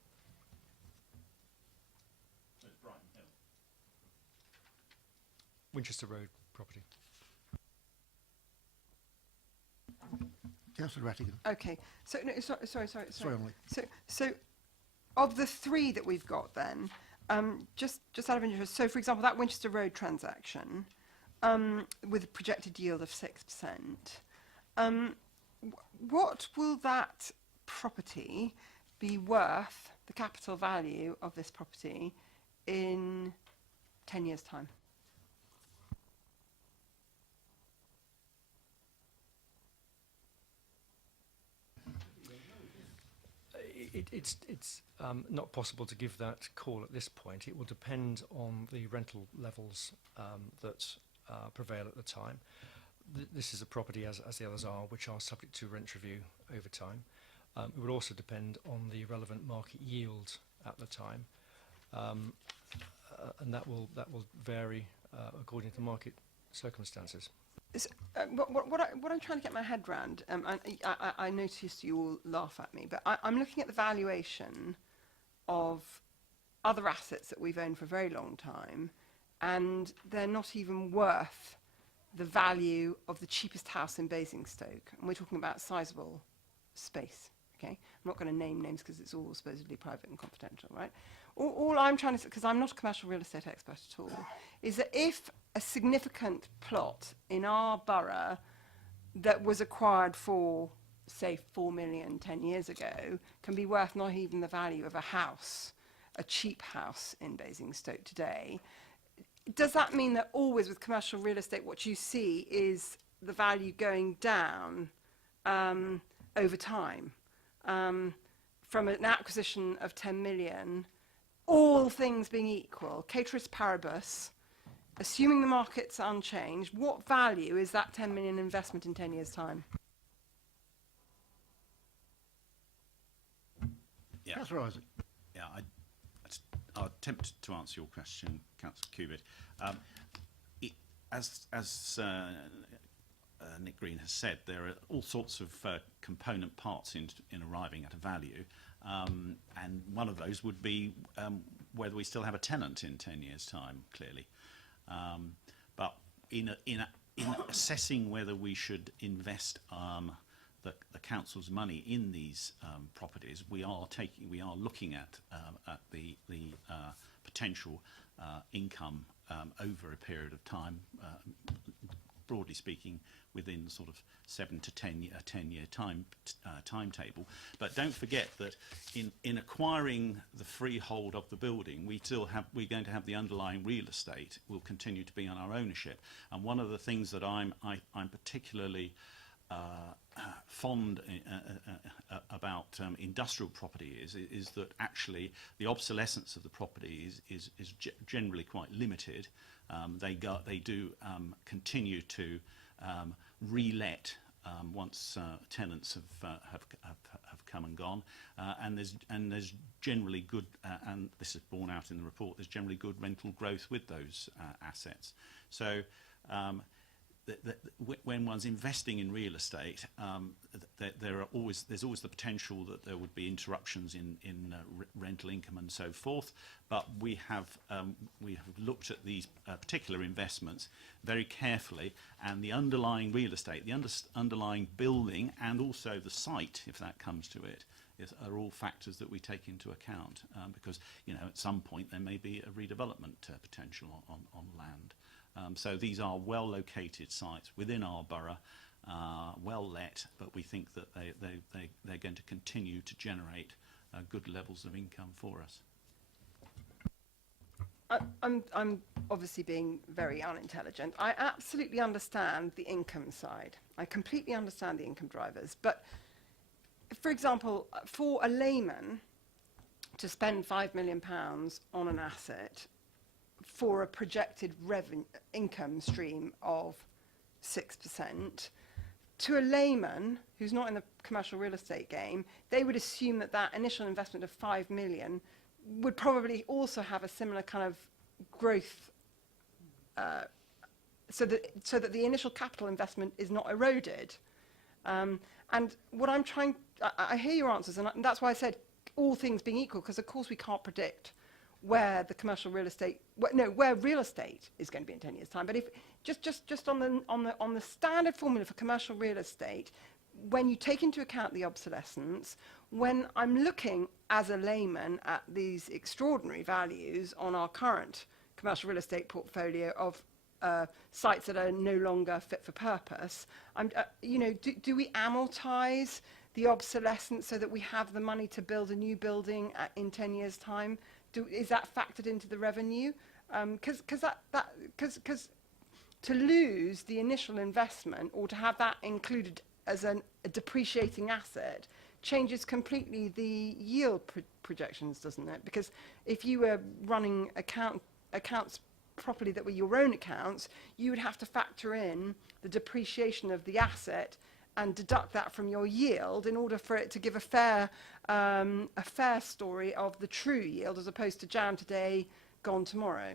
So it's Brighton Hill. Winchester Road property. Councillor Rattigan. Okay. So no, sorry. Sorry, Emily. So of the three that we've got then, just out of interest, so for example, that Winchester Road transaction with a projected yield of 6%, what will that property be worth, the capital value of this property, in 10 years' time? It's not possible to give that call at this point. It will depend on the rental levels that prevail at the time. This is a property, as the others are, which are subject to rent review over time. It would also depend on the relevant market yield at the time, and that will vary according to market circumstances. What I'm trying to get my head around, I noticed you all laugh at me, but I'm looking at the valuation of other assets that we've owned for a very long time, and they're not even worth the value of the cheapest house in Basingstoke. And we're talking about sizable space, okay? I'm not going to name names because it's all supposedly private and confidential, right? All I'm trying to say, because I'm not a commercial real estate expert at all, is that if a significant plot in our borough that was acquired for, say, 4 million 10 years ago can be worth not even the value of a house, a cheap house in Basingstoke today, does that mean that always with commercial real estate what you see is the value going down over time? From an acquisition of 10 million, all things being equal, ceteris paribus, assuming the market's unchanged, what value is that 10 million investment in 10 years' time? Yeah. Councillor Isaac. Yeah, I'll attempt to answer your question, Councillor Cubitt. As Nick Green has said, there are all sorts of component parts in arriving at a value, and one of those would be whether we still have a tenant in 10 years' time, clearly. But in assessing whether we should invest the council's money in these properties, we are looking at the potential income over a period of time, broadly speaking, within sort of 7 to 10 year timetable. But don't forget that in acquiring the freehold of the building, we're going to have the underlying real estate will continue to be on our ownership. And one of the things that I'm particularly fond about industrial property is that actually the obsolescence of the property is generally quite limited. They do continue to re-let once tenants have come and gone, and there's generally good, and this is borne out in the report, there's generally good rental growth with those assets. So when one's investing in real estate, there's always the potential that there would be interruptions in rental income and so forth. But we have looked at these particular investments very carefully, and the underlying real estate, the underlying building, and also the site, if that comes to it, are all factors that we take into account, because at some point there may be a redevelopment potential on land. So these are well-located sites within our borough, well let, but we think that they're going to continue to generate good levels of income for us. I'm obviously being very unintelligent. I absolutely understand the income side. I completely understand the income drivers. But, for example, for a layman to spend £5 million on an asset for a projected income stream of 6%, to a layman who's not in the commercial real estate game, they would assume that that initial investment of 5 million would probably also have a similar kind of growth, so that the initial capital investment is not eroded. And what I'm trying, I hear your answers, and that's why I said all things being equal, because of course we can't predict where the commercial real estate, where real estate is going to be in 10 years' time. But if just on the standard formula for commercial real estate, when you take into account the obsolescence, when I'm looking as a layman at these extraordinary values on our current commercial real estate portfolio of sites that are no longer fit for purpose, do we amortize the obsolescence so that we have the money to build a new building in 10 years' time? Is that factored into the revenue? Because to lose the initial investment or to have that included as a depreciating asset changes completely the yield projections, doesn't it? Because if you were running accounts properly that were your own accounts, you would have to factor in the depreciation of the asset and deduct that from your yield in order for it to give a fair story of the true yield, as opposed to jam today, gone tomorrow.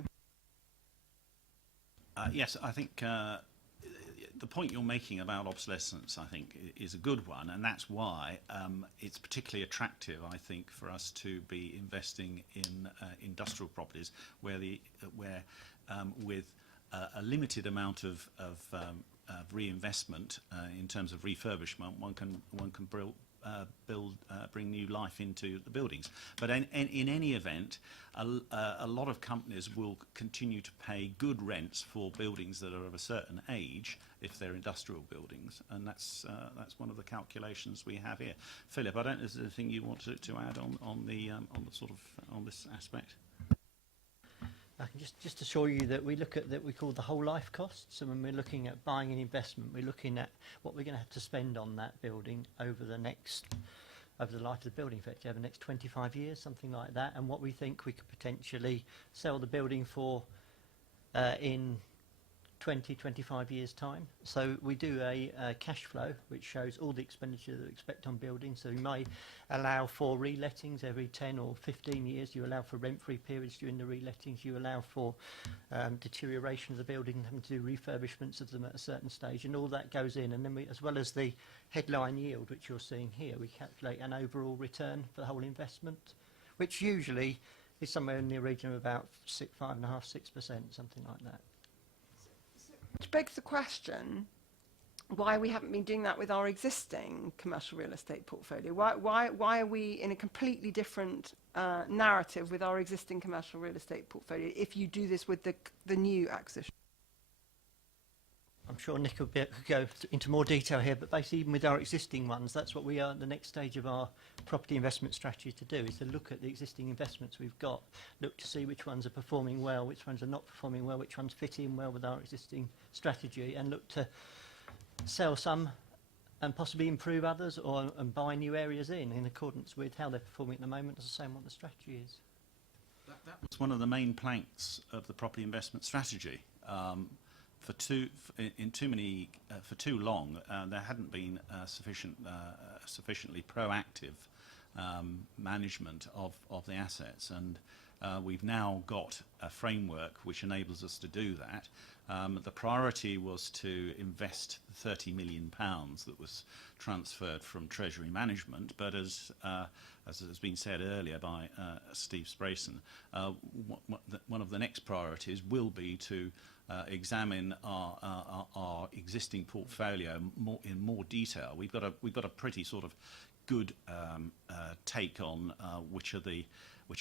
Yes, I think the point you're making about obsolescence, I think, is a good one, and that's why it's particularly attractive, I think, for us to be investing in industrial properties where with a limited amount of reinvestment in terms of refurbishment, one can bring new life into the buildings. But in any event, a lot of companies will continue to pay good rents for buildings that are of a certain age if they're industrial buildings, and that's one of the calculations we have here. Philip, I don't know if there's anything you want to add on this aspect. I can just assure you that we look at that we call the whole life costs, and when we're looking at buying an investment, we're looking at what we're going to have to spend on that building over the life of the building, effectively over the next 25 years, something like that, and what we think we could potentially sell the building for in 20-25 years' time. So we do a cash flow which shows all the expenditure that we expect on buildings. So we may allow for relettings every 10 or 15 years. You allow for rent-free periods during the relettings. You allow for deterioration of the building, having to do refurbishments of them at a certain stage, and all that goes in. And then we, as well as the headline yield, which you're seeing here, we calculate an overall return for the whole investment, which usually is somewhere in the region of about 5.5–6%, something like that. Which begs the question why we haven't been doing that with our existing commercial real estate portfolio. Why are we in a completely different narrative with our existing commercial real estate portfolio if you do this with the new acquisition? I'm sure Nick will go into more detail here, but basically even with our existing ones, that's what we are the next stage of our property investment strategy to do, is to look at the existing investments we've got, look to see which ones are performing well, which ones are not performing well, which ones fit in well with our existing strategy, and look to sell some and possibly improve others, and buy new areas in accordance with how they're performing at the moment, as I say, and what the strategy is. That was one of the main planks of the property investment strategy. For too long, there hadn't been sufficiently proactive management of the assets, and we've now got a framework which enables us to do that. The priority was to invest £30 million that was transferred from Treasury Management, but as has been said earlier by Steve Sprayson, one of the next priorities will be to examine our existing portfolio in more detail. We've got a pretty sort of good take on which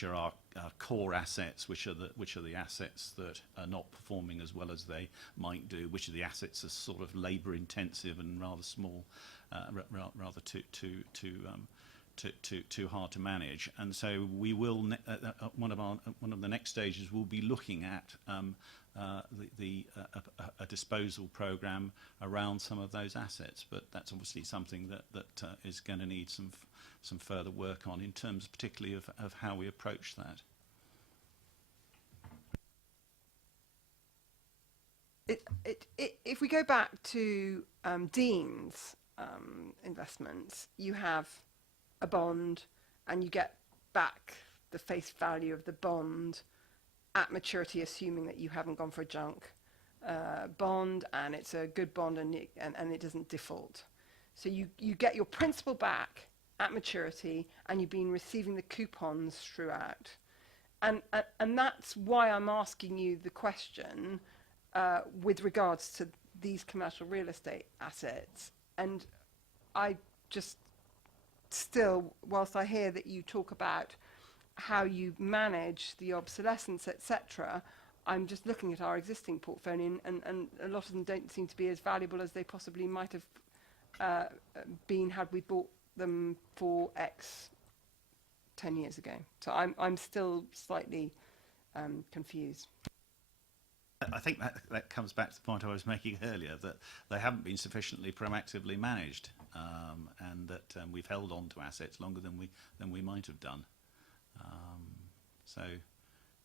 are our core assets, which are the assets that are not performing as well as they might do, which are the assets are sort of labour intensive and rather small, rather too hard to manage. And so we will one of the next stages will be looking at a disposal program around some of those assets, but that's obviously something that is going to need some further work on in terms particularly of how we approach that. If we go back to Dean's investments, you have a bond and you get back the face value of the bond at maturity, assuming that you haven't gone for a junk bond and it's a good bond and it doesn't default. So you get your principal back at maturity and you've been receiving the coupons throughout. And that's why I'm asking you the question with regards to these commercial real estate assets. And I just still, whilst I hear that you talk about how you manage the obsolescence, etc., I'm just looking at our existing portfolio, and a lot of them don't seem to be as valuable as they possibly might have been had we bought them for X 10 years ago. So I'm still slightly confused. I think that comes back to the point I was making earlier, that they haven't been sufficiently proactively managed, and that we've held on to assets longer than we might have done.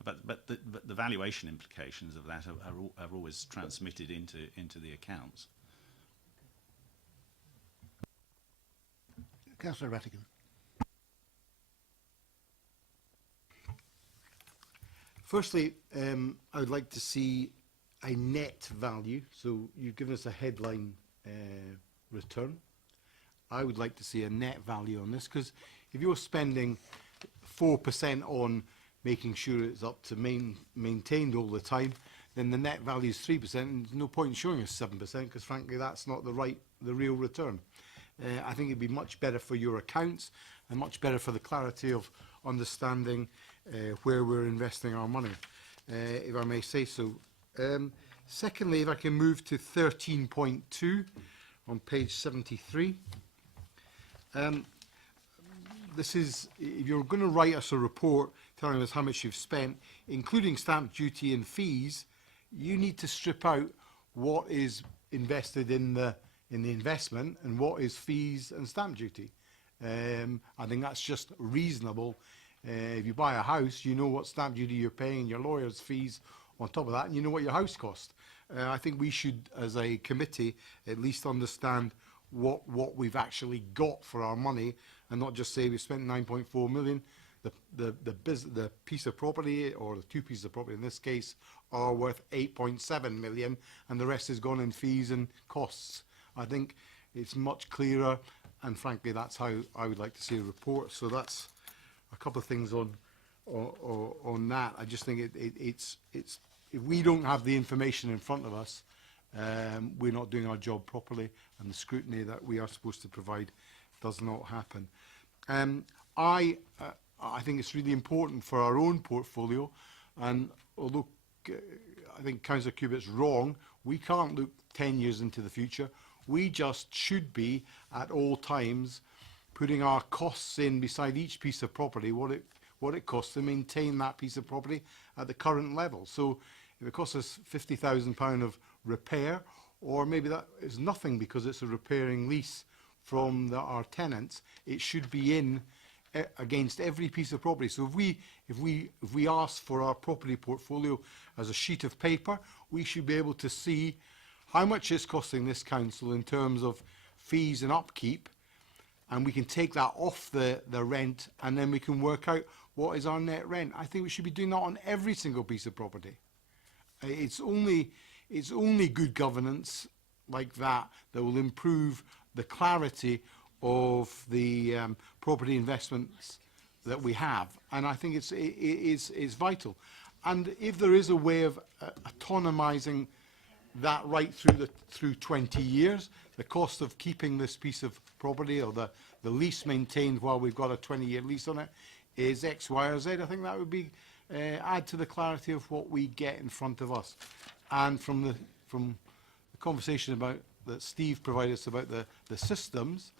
But the valuation implications of that are always transmitted into the accounts. Councillor Rattigan. Firstly, I would like to see a net value. So you've given us a headline return. I would like to see a net value on this, because if you're spending 4% on making sure it's up to maintained all the time, then the net value is 3%, and there's no point in showing us 7%, because frankly that's not the real return. I think it'd be much better for your accounts and much better for the clarity of understanding where we're investing our money, if I may say so. Secondly, if I can move to 13.2 on page 73. This is, if you're going to write us a report telling us how much you've spent, including stamp duty and fees, you need to strip out what is invested in the investment and what is fees and stamp duty. I think that's just reasonable. If you buy a house, you know what stamp duty you're paying, your lawyer's fees on top of that, and you know what your house cost. I think we should, as a committee, at least understand what we've actually got for our money, and not just say we spent 9.4 million. The piece of property, or the two pieces of property in this case, are worth 8.7 million, and the rest has gone in fees and costs. I think it's much clearer, and frankly that's how I would like to see a report. So that's a couple of things on that. I just think it's if we don't have the information in front of us, we're not doing our job properly, and the scrutiny that we are supposed to provide does not happen. I think it's really important for our own portfolio, and although I think Councillor Cubitt's wrong, we can't look 10 years into the future. We just should be at all times putting our costs in beside each piece of property, what it costs to maintain that piece of property at the current level. So if it costs us £50,000 of repair, or maybe that is nothing because it's a repairing lease from our tenants, it should be in against every piece of property. So if we ask for our property portfolio as a sheet of paper, we should be able to see how much it's costing this council in terms of fees and upkeep, and we can take that off the rent, and then we can work out what is our net rent. I think we should be doing that on every single piece of property. It's only good governance like that that will improve the clarity of the property investments that we have, and I think it's vital. And if there is a way of autonomising that right through 20 years, the cost of keeping this piece of property, or the lease maintained while we've got a 20-year lease on it, is X, Y, or Z. I think that would be add to the clarity of what we get in front of us. And from the conversation about that Steve provided us about the systems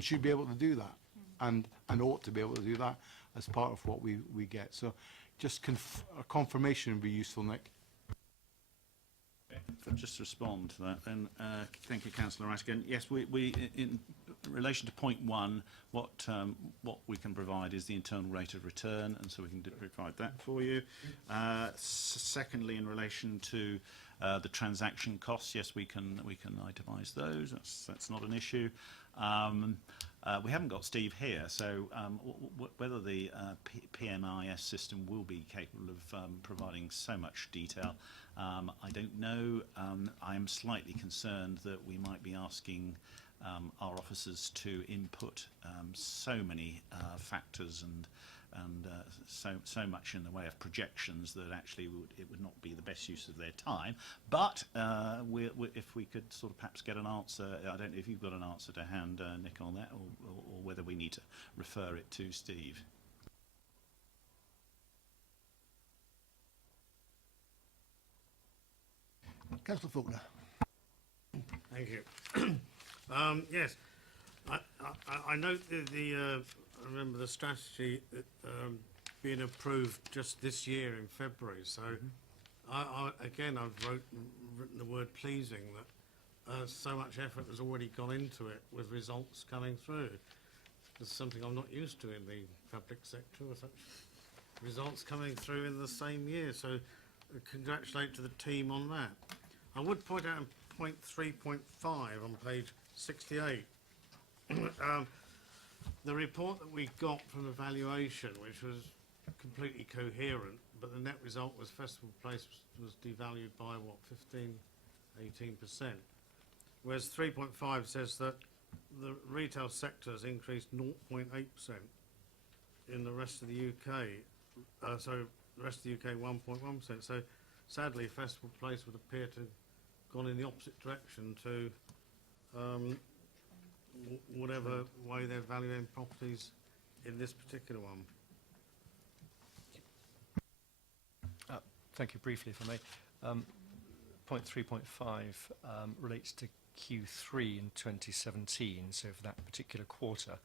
should be able to do that, and ought to be able to do that as part of what we get. So just a confirmation would be useful, Nick. If I just respond to that, then thank you, Councillor Rattigan. Yes, we in relation to point one, what we can provide is the internal rate of return, and so we can provide that for you. Secondly, in relation to the transaction costs, yes, we can itemise those. That's not an issue. We haven't got Steve here, so whether the PMIS system will be capable of providing so much detail, I don't know. I am slightly concerned that we might be asking our officers to input so many factors and so much in the way of projections that actually it would not be the best use of their time. But if we could sort of perhaps get an answer, I don't know if you've got an answer to hand, Nick, on that, or whether we need to refer it to Steve. Councillor Faulkner. Thank you. Yes, I note I remember the strategy being approved just this year in February. So Again, I've written the word pleasing, that so much effort has already gone into it with results coming through. It's something I'm not used to in the public sector, with such results coming through in the same year. So congratulate to the team on that. I would point out in point 3.5 on page 68, the report that we got from the valuation, which was completely coherent, but the net result was Festival Place was devalued by, what, 18%. Whereas 3.5 says that the retail sector has increased 0.8% in the rest of the UK. So the rest of the UK 1.1%. So sadly, Festival Place would appear to have gone in the opposite direction to whatever way they're valuing properties in this particular one. Thank you. Briefly, if I may. Point 3.5 relates to Q3 in 2017, so for that particular quarter.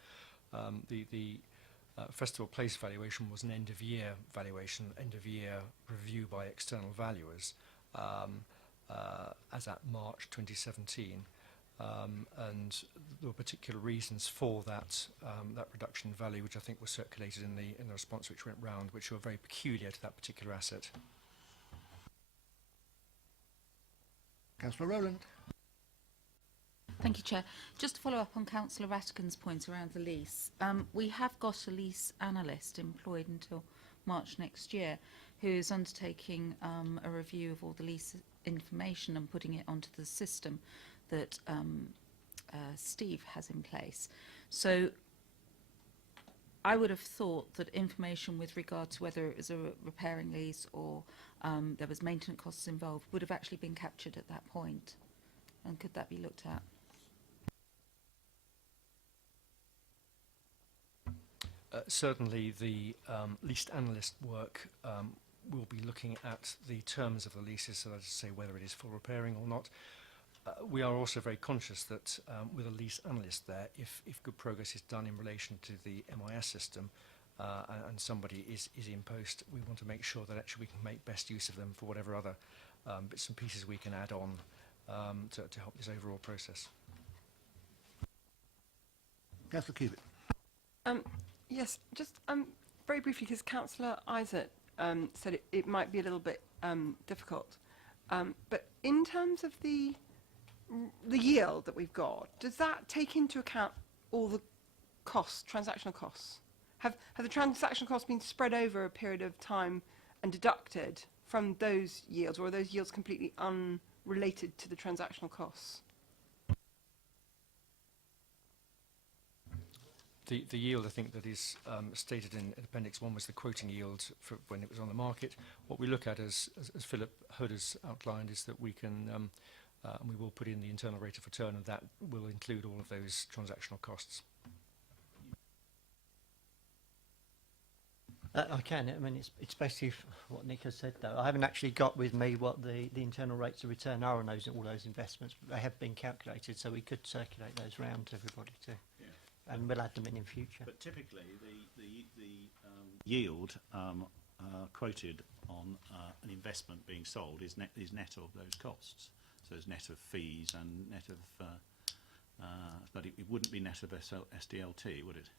The Festival Place valuation was an end-of-year valuation, end-of-year review by external valuers as at March 2017. And there were particular reasons for that reduction in value, which I think was circulated in the response which went round, which were very peculiar to that particular asset. Councillor Rowland. Thank you, Chair. Just to follow up on Councillor Rattigan's point around the lease, we have got a lease analyst employed until March next year who is undertaking a review of all the lease information and putting it onto the system that Steve has in place. So I would have thought that information with regard to whether it was a repairing lease or there was maintenance costs involved would have actually been captured at that point. And could that be looked at? Certainly the leased analyst work will be looking at the terms of the leases, so that is to say whether it is for repairing or not. We are also very conscious that with a lease analyst there, if good progress is done in relation to the MIS system and somebody is in post, we want to make sure that actually we can make best use of them for whatever other bits and pieces we can add on to help this overall process. Councillor Cubitt. Yes, just very briefly, because Councillor Isaac said it might be a little bit difficult. But in terms of the yield that we've got, does that take into account all the costs, transactional costs? Have the transactional costs been spread over a period of time and deducted from those yields, or are those yields completely unrelated to the transactional costs? The yield, I think, that is stated in Appendix 1 was the quoting yield for when it was on the market. What we look at, as Philip Hood has outlined, is that we can, and we will put in the internal rate of return, and that will include all of those transactional costs. I can. I mean, it's basically what Nick has said, though. I haven't actually got with me what the internal rates of return are on all those investments, but they have been calculated, so we could circulate those round to everybody too. Yeah. And we'll add them in future. But typically, the yield quoted on an investment being sold is net of those costs. So it's net of fees and net of, but it wouldn't be net of SDLT, would it?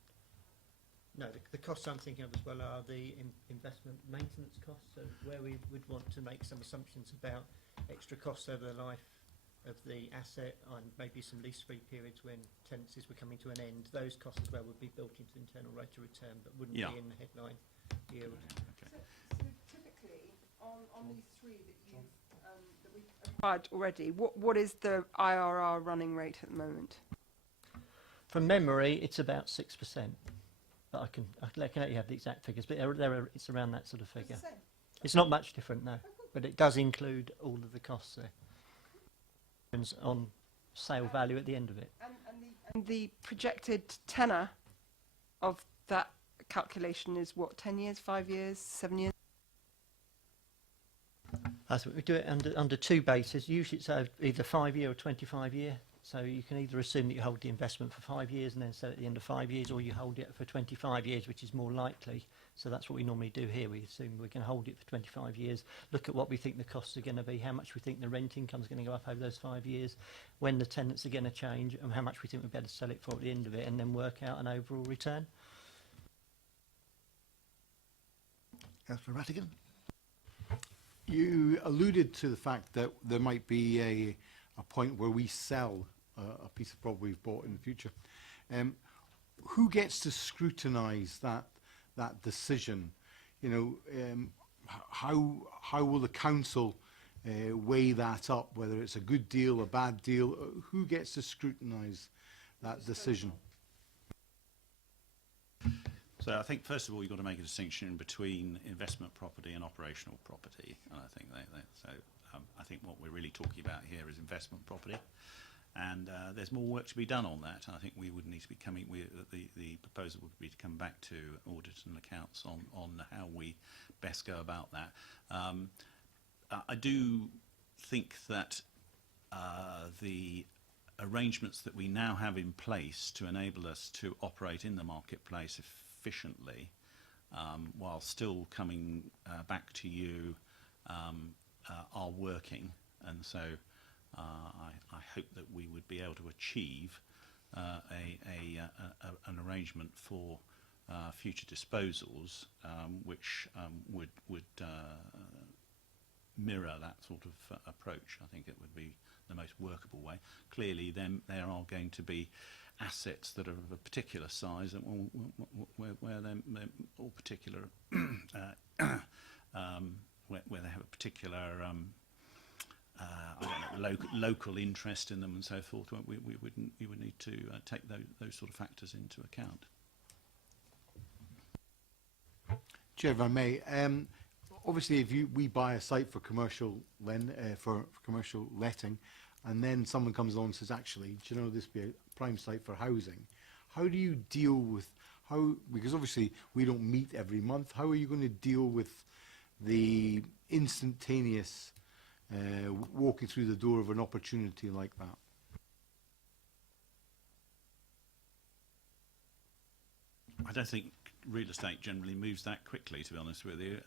No, the costs I'm thinking of as well are the investment maintenance costs, so where we would want to make some assumptions about extra costs over the life of the asset and maybe some lease-free periods when tenancies were coming to an end. Those costs as well would be built into the internal rate of return, but wouldn't be in the headline yield. Okay. So typically, on these three that you've that we've acquired already, what is the IRR running rate at the moment? From memory, it's about 6%. But I can let you have the exact figures, but it's around that sort of figure. It's not much different, no, but it does include all of the costs there. On sale value at the end of it. And the projected tenor of that calculation is what, 10 years, 5 years, 7 years? I think we do it under two bases. Usually it's either 5-year or 25-year So you can either assume that you hold the investment for 5 years and then sell it at the end of 5 years, or you hold it for 25 years, which is more likely. So that's what we normally do here. We assume we can hold it for 25 years, look at what we think the costs are going to be, how much we think the rent income is going to go up over those 5 years, when the tenants are going to change, and how much we think we'll be able to sell it for at the end of it, and then work out an overall return. Councillor Rattigan? You alluded to the fact that there might be a point where we sell a piece of property we've bought in the future. Who gets to scrutinise that decision? You know, how will the council weigh that up, whether it's a good deal, a bad deal? Who gets to scrutinise that decision? So I think, first of all, you've got to make a distinction between investment property and operational property. And I think I think what we're really talking about here is investment property. And there's more work to be done on that. I think we would need to be coming, the proposal would be to come back to audit and accounts on how we best go about that. I do think that the arrangements that we now have in place to enable us to operate in the marketplace efficiently, while still coming back to you, are working. And so I hope that we would be able to achieve an arrangement for future disposals which would mirror that sort of approach. I think it would be the most workable way. Clearly, then there are going to be assets that are of a particular size and where they're all particular, where they have a particular I don't know, local interest in them and so forth. We would need to take those sort of factors into account. Chair, if I may, obviously, if we buy a site for commercial commercial letting, and then someone comes along and says, actually, do you know this would be a prime site for housing? How do you deal with because obviously we don't meet every month. How are you going to deal with the instantaneous walking through the door of an opportunity like that? I don't think real estate generally moves that quickly, to be honest with you,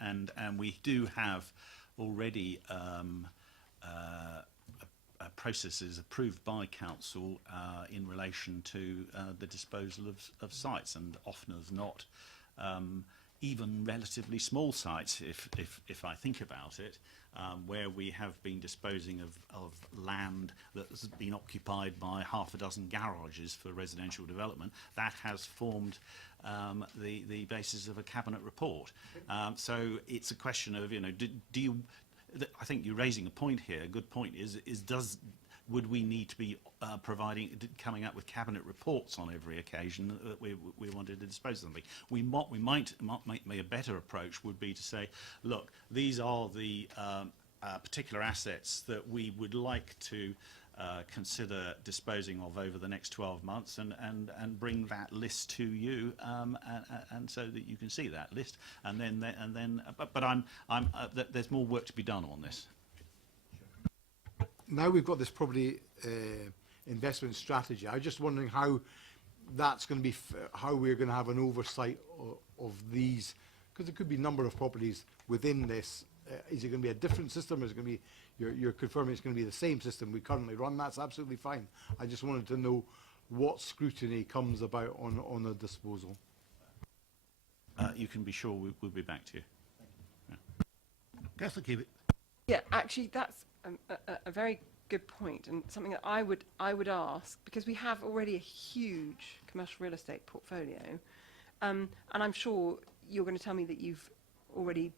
and we do have already processes approved by council in relation to the disposal of sites, and often as not, even relatively small sites, if I think about it, where we have been disposing of land that has been occupied by half a dozen garages for residential development, that has formed the basis of a cabinet report. So it's a question of, you know, do you? I think you're raising a point here. A good point is would we need to be coming up with cabinet reports on every occasion that we wanted to dispose of something? What we might a better approach would be to say, look, these are the particular assets that we would like to consider disposing of over the next 12 months, and bring that list to you, and so that you can see that list, and then. But there's more work to be done on this. Now we've got this property investment strategy. I was just wondering how that's going to be, how we're going to have an oversight of these, because there could be a number of properties within this. Is it going to be a different system, or is it going to be, you're confirming it's going to be the same system we currently run? That's absolutely fine. I just wanted to know what scrutiny comes about on a disposal. You can be sure we'll be back to you. Councillor Cubitt? Yeah, actually, that's a very good point, and something that I would ask, because we have already a huge commercial real estate portfolio, and I'm sure you're going to tell me that you've already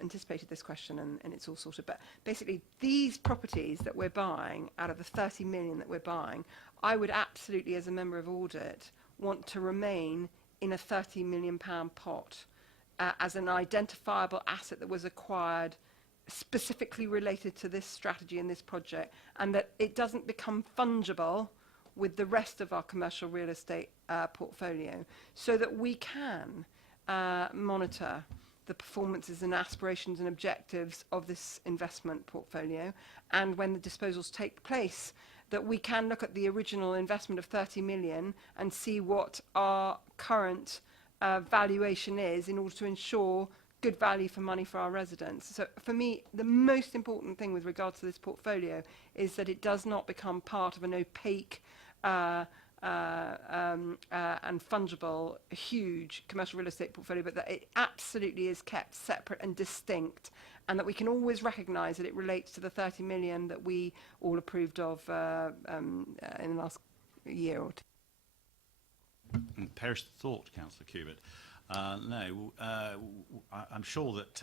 anticipated this question and it's all sorted, but basically these properties that we're buying, out of the 30 million that we're buying, I would absolutely, as a member of Audit, want to remain in a £30 million pot as an identifiable asset that was acquired specifically related to this strategy and this project, and that it doesn't become fungible with the rest of our commercial real estate portfolio, so that we can monitor the performances and aspirations and objectives of this investment portfolio, and when the disposals take place, that we can look at the original investment of 30 million and see what our current valuation is in order to ensure good value for money for our residents. So for me, the most important thing with regards to this portfolio is that it does not become part of an opaque and fungible, huge commercial real estate portfolio, but that it absolutely is kept separate and distinct, and that we can always recognise that it relates to the 30 million that we all approved of in the last year or two. Perish the thought, Councillor Cubitt. No, I'm sure that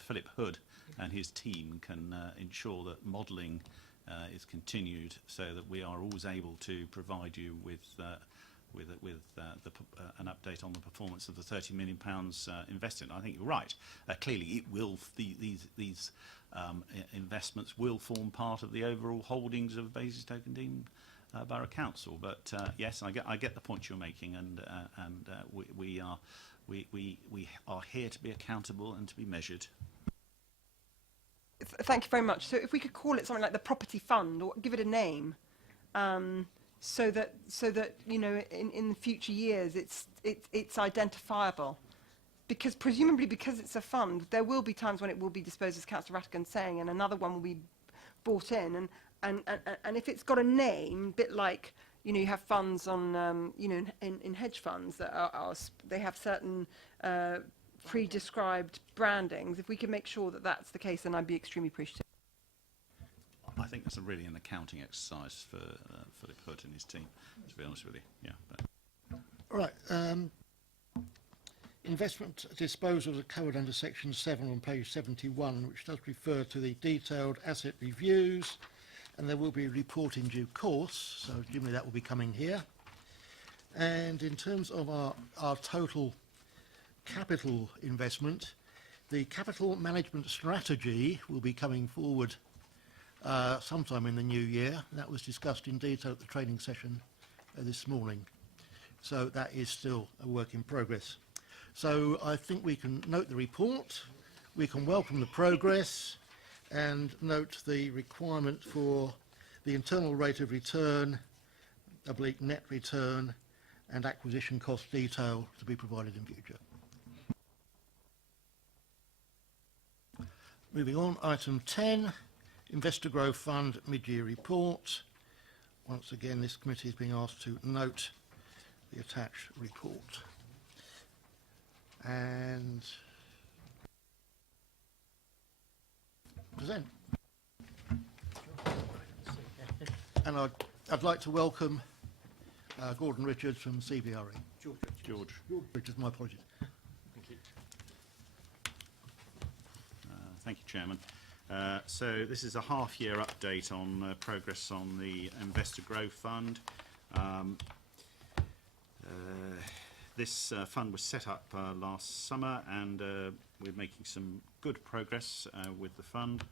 Philip Hood and his team can ensure that modelling is continued, so that we are always able to provide you with an update on the performance of the £30 million invested. I think you're right. Clearly, it will. These investments will form part of the overall holdings of Basingstoke and Dean Borough Council. But yes, I get the point you're making, and we are here to be accountable and to be measured. Thank you very much. So if we could call it something like the property fund, or give it a name, so that you know, in the future years it's identifiable, because presumably because it's a fund, there will be times when it will be disposed, as Councillor Rattigan's saying, and another one will be bought in, and if it's got a name, a bit like, you know, you have funds on you know, in hedge funds that they have certain pre-described brandings. If we can make sure that that's the case, then I'd be extremely appreciative. I think that's really an accounting exercise for Philip Hood and his team, to be honest with you. Yeah. But. All right. Investment disposals are covered under section 7 on page 71, which does refer to the detailed asset reviews, and there will be a report in due course, so presumably that will be coming here. And in terms of our total capital investment, the capital management strategy will be coming forward sometime in the new year. That was discussed in detail at the training session this morning. So that is still a work in progress. So I think we can note the report, we can welcome the progress, and note the requirement for the internal rate of return, oblique net return, and acquisition cost detail to be provided in future. Moving on, item 10, Investor Growth Fund mid-year report. Once again, this committee is being asked to note the attached report. And present. And I'd like to welcome Gordon Richards from CBRE. George Richards, my apologies. Thank you, Chairman. So this is a half-year update on progress on the Investor Growth Fund. This fund was set up last summer, and we're making some good progress with the fund.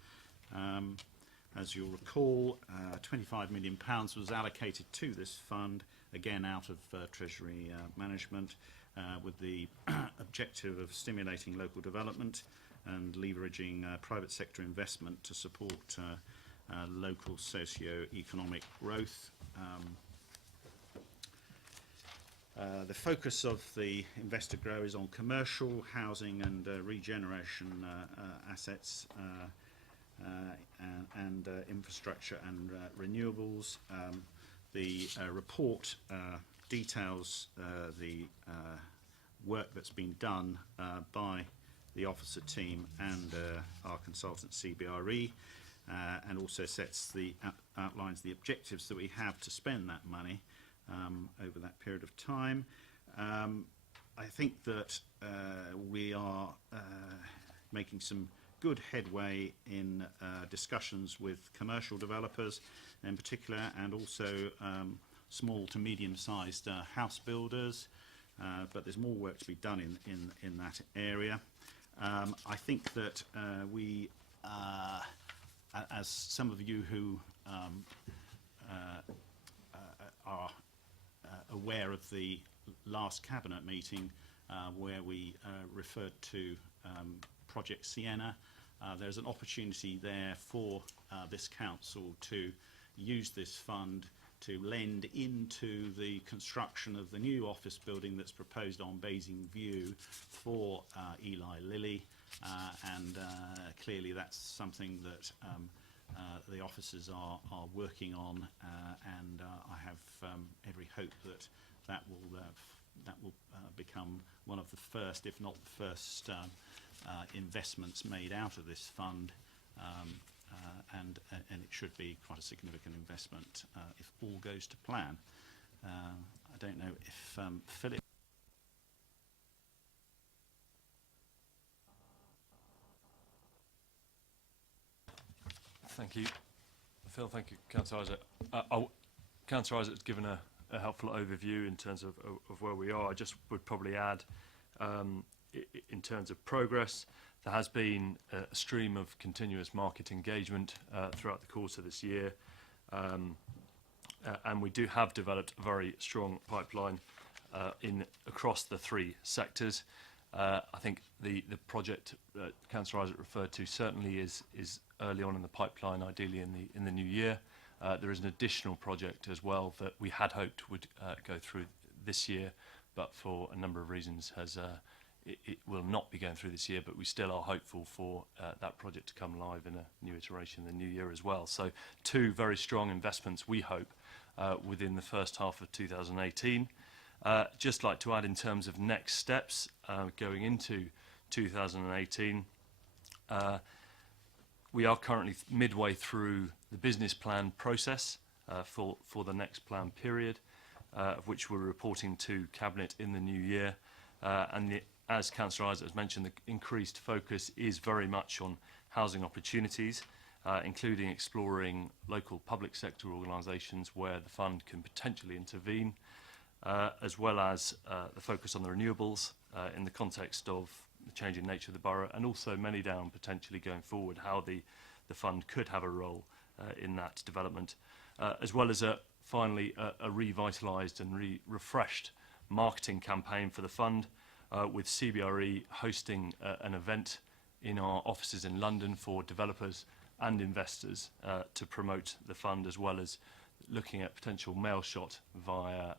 As you'll recall, £25 million was allocated to this fund, again out of Treasury management, with the objective of stimulating local development and leveraging private sector investment to support local socio-economic growth. The focus of the Investor Grow is on commercial, housing and regeneration assets and infrastructure and renewables. The report details the work that's been done by the officer team and our consultant CBRE, and also outlines the objectives that we have to spend that money over that period of time. I think that we are making some good headway in discussions with commercial developers in particular, and also small to medium-sized house builders, but there's more work to be done in that area. I think that we, as some of you who are aware of the last Cabinet meeting where we referred to Project Sienna, there's an opportunity there for this Council to use this fund to lend into the construction of the new office building that's proposed on Basing View for Eli Lilly, and clearly that's something that the officers are working on, and I have every hope that that will become one of the first, if not the first, investments made out of this fund. And it should be quite a significant investment if all goes to plan. I don't know if Philip. Thank you, Phil. Thank you, Councillor Isaac. Councillor Isaac has given a helpful overview in terms of where we are. I just would probably add, in terms of progress, there has been a stream of continuous market engagement throughout the course of this year, and we do have developed a very strong pipeline across the three sectors. I think the project that Councillor Isaac referred to certainly is early on in the pipeline, ideally in the new year. There is an additional project as well that we had hoped would go through this year, but for a number of reasons it will not be going through this year, but we still are hopeful for that project to come live in a new iteration in the new year as well. So two very strong investments, we hope, within the first half of 2018. Just like to add in terms of next steps going into 2018, we are currently midway through the business plan process for the next plan period, of which we're reporting to Cabinet in the new year. As Councillor Isaac has mentioned, the increased focus is very much on housing opportunities, including exploring local public sector organisations where the fund can potentially intervene, as well as the focus on the renewables in the context of the changing nature of the borough, and also many down potentially going forward, how the fund could have a role in that development, as well as finally a revitalised and refreshed marketing campaign for the fund, with CBRE hosting an event in our offices in London for developers and investors to promote the fund, as well as looking at potential mail shot via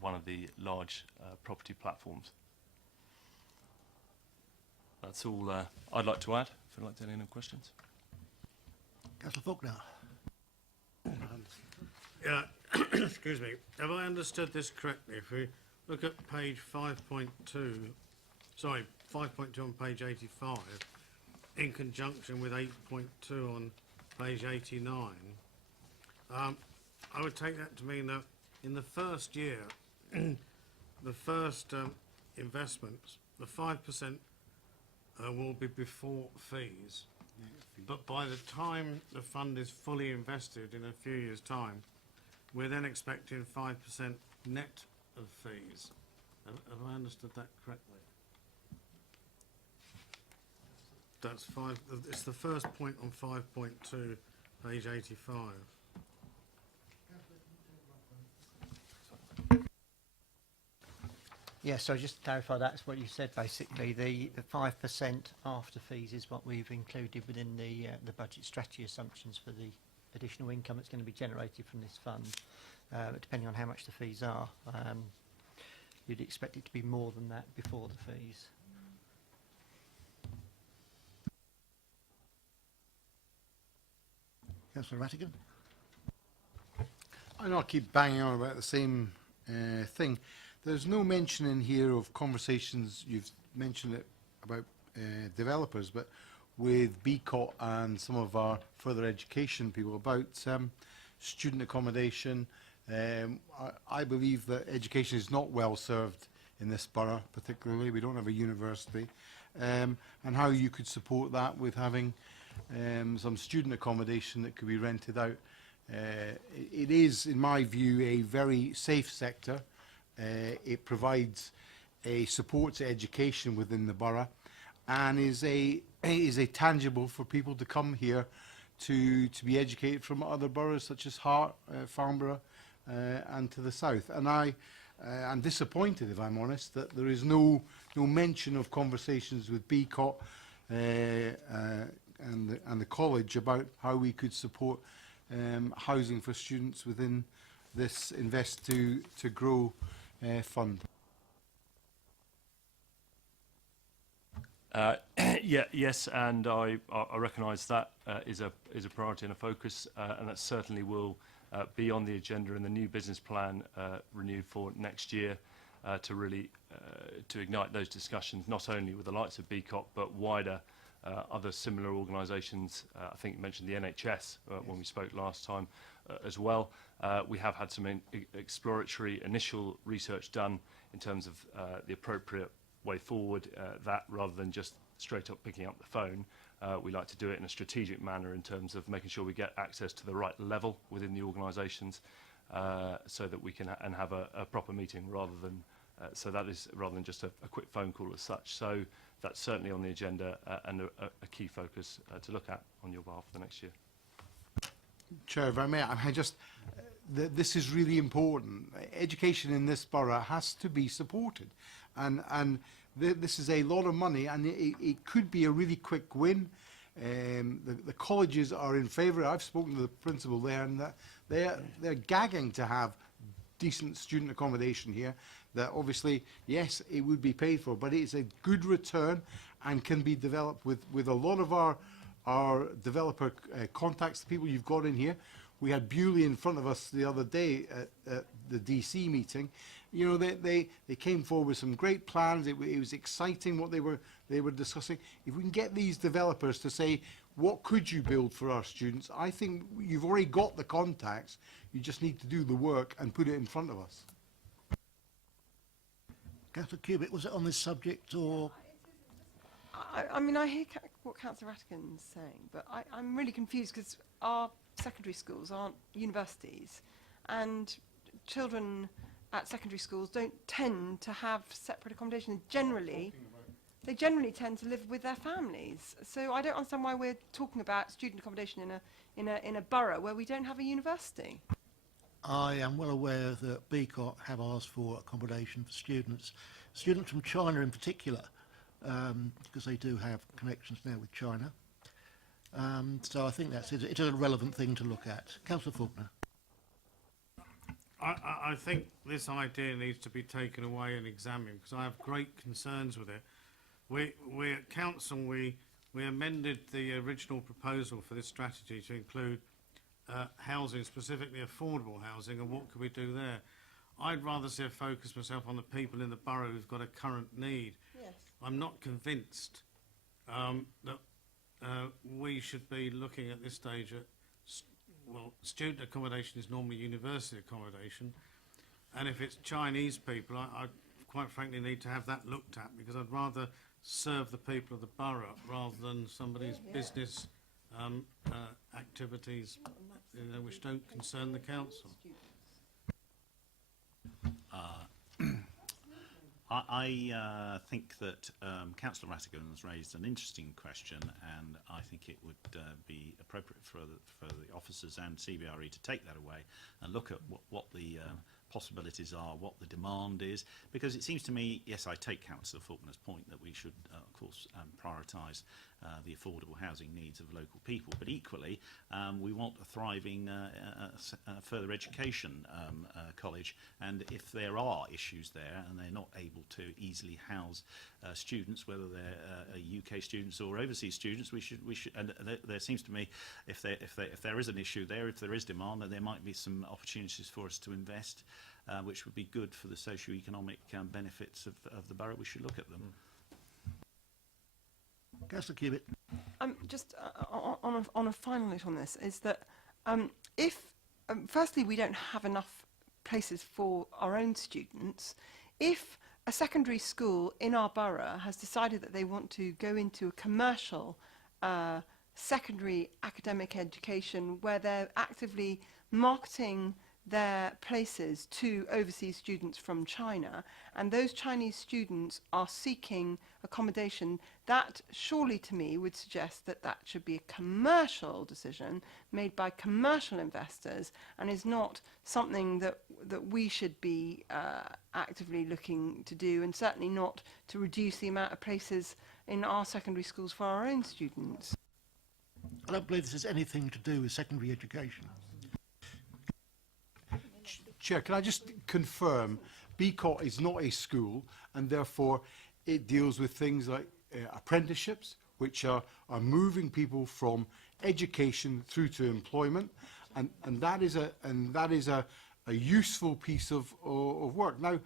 one of the large property platforms. That's all I'd like to add. If you'd like to add any questions. Councillor Faulkner. Yeah, excuse me. Have I understood this correctly? If we look at page 5.2, sorry, 5.2 on page 85, in conjunction with 8.2 on page 89, I would take that to mean that in the first year, the first investments, the 5% will be before fees. But by the time the fund is fully invested in a few years' time, we're then expecting 5% net of fees. Have I understood that correctly? That's it's the first point on 5.2, page 85. Yeah, so just to clarify, that's what you said basically. The 5% after fees is what we've included within the budget strategy assumptions for the additional income that's going to be generated from this fund. But depending on how much the fees are, you'd expect it to be more than that before the fees. Councillor Rattigan. I know I keep banging on about the same thing. There's no mention in here of conversations, you've mentioned it about developers, but with BCOT and some of our further education people about student accommodation. I believe that education is not well served in this borough particularly. We don't have a university. And how you could support that with having some student accommodation that could be rented out. It is, in my view, a very safe sector. It provides a support to education within the borough, and is a tangible for people to come here to be educated from other boroughs such as Hart, Farnborough, and to the south. And I'm disappointed, if I'm honest, that there is no mention of conversations with BCOT and the college about how we could support housing for students within this Invest to Grow fund. Yes, and I recognise that is a priority and a focus, and that certainly will be on the agenda in the new business plan renewed for next year to really to ignite those discussions, not only with the likes of BCOP but wider other similar organisations. I think you mentioned the NHS when we spoke last time as well. We have had some exploratory initial research done in terms of the appropriate way forward, that rather than just straight up picking up the phone. We like to do it in a strategic manner in terms of making sure we get access to the right level within the organisations so that we can have a proper meeting rather than so that is rather than just a quick phone call as such. So that's certainly on the agenda and a key focus to look at on your behalf for the next year. Chair, if I may, this is really important. Education in this borough has to be supported, and this is a lot of money, and it could be a really quick win. The colleges are in favour. I've spoken to the principal there, and they're gagging to have decent student accommodation here. That obviously, yes, it would be paid for, but it's a good return and can be developed with a lot of our developer contacts, the people you've got in here. We had Bewley in front of us the other day at the DC meeting. You know, they came forward with some great plans. It was exciting what they were discussing. If we can get these developers to say, what could you build for our students? I think you've already got the contacts. You just need to do the work and put it in front of us. Councillor Cubitt, was it on this subject or? I mean, I hear what Councillor Rattigan's saying, but I'm really confused because our secondary schools aren't universities, and children at secondary schools don't tend to have separate accommodation. They generally tend to live with their families. So I don't understand why we're talking about student accommodation in a borough where we don't have a university. I am well aware that BCOT have asked for accommodation for students from China in particular, because they do have connections now with China. So I think it's a relevant thing to look at. Councillor Faulkner. I think this idea needs to be taken away and examined because I have great concerns with it. We at council, we amended the original proposal for this strategy to include housing, specifically affordable housing, and what could we do there? I'd rather see a focus myself on the people in the borough who've got a current need. Yes. I'm not convinced that we should be looking at this stage at, student accommodation is normally university accommodation, and if it's Chinese people, I quite frankly need to have that looked at because I'd rather serve the people of the borough rather than somebody's business activities which don't concern the council. I think that Councillor Rattigan has raised an interesting question, and I think it would be appropriate for the officers and CBRE to take that away and look at what the possibilities are, what the demand is, because it seems to me, yes, I take Councillor Faulkner's point that we should, of course, prioritise the affordable housing needs of local people, but equally we want a thriving further education college, and if there are issues there and they're not able to easily house students, whether they're UK students or overseas students, we should and there seems to me if there is an issue there, if there is demand, then there might be some opportunities for us to invest, which would be good for the socio-economic benefits of the borough. We should look at them. Councillor Cubitt. Just on a final note on this is that if firstly we don't have enough places for our own students, if a secondary school in our borough has decided that they want to go into a commercial secondary academic education where they're actively marketing their places to overseas students from China, and those Chinese students are seeking accommodation, that surely to me would suggest that that should be a commercial decision made by commercial investors and is not something that we should be actively looking to do, and certainly not to reduce the amount of places in our secondary schools for our own students. I don't believe this has anything to do with secondary education. Chair, can I just confirm, BCOT is not a school, and therefore it deals with things like apprenticeships, which are moving people from education through to employment, and that is a useful piece of work. Now,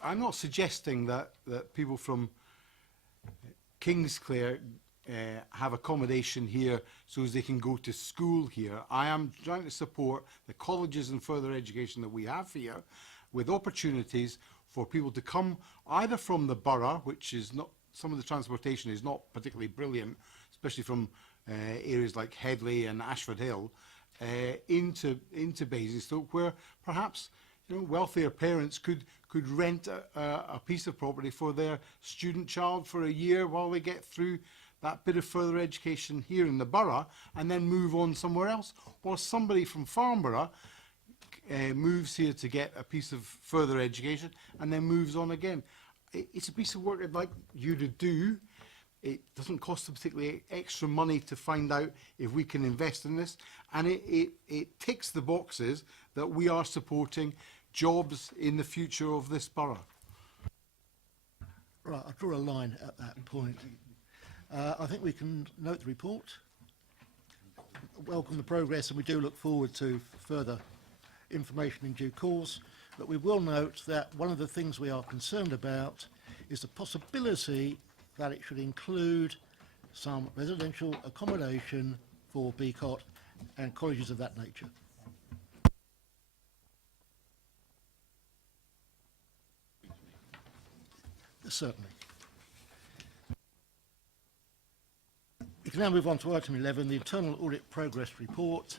I'm not suggesting that people from Kingsclere have accommodation here so as they can go to school here. I am trying to support the colleges and further education that we have here, with opportunities for people to come either from the borough, which is not, some of the transportation is not particularly brilliant, especially from areas like Headley and Ashford Hill, into Basingstoke, where perhaps, you know, wealthier parents could rent a piece of property for their student child for a year while they get through that bit of further education here in the borough, and then move on somewhere else. Or somebody from Farnborough moves here to get a piece of further education and then moves on again. It's a piece of work I'd like you to do. It doesn't cost particularly extra money to find out if we can invest in this, and it ticks the boxes that we are supporting jobs in the future of this borough. Right, I'll draw a line at that point. I think we can note the report, welcome the progress, and we do look forward to further information in due course. But we will note that one of the things we are concerned about is the possibility that it should include some residential accommodation for BCOT and colleges of that nature. Certainly. We can now move on to item 11, the Internal Audit Progress Report,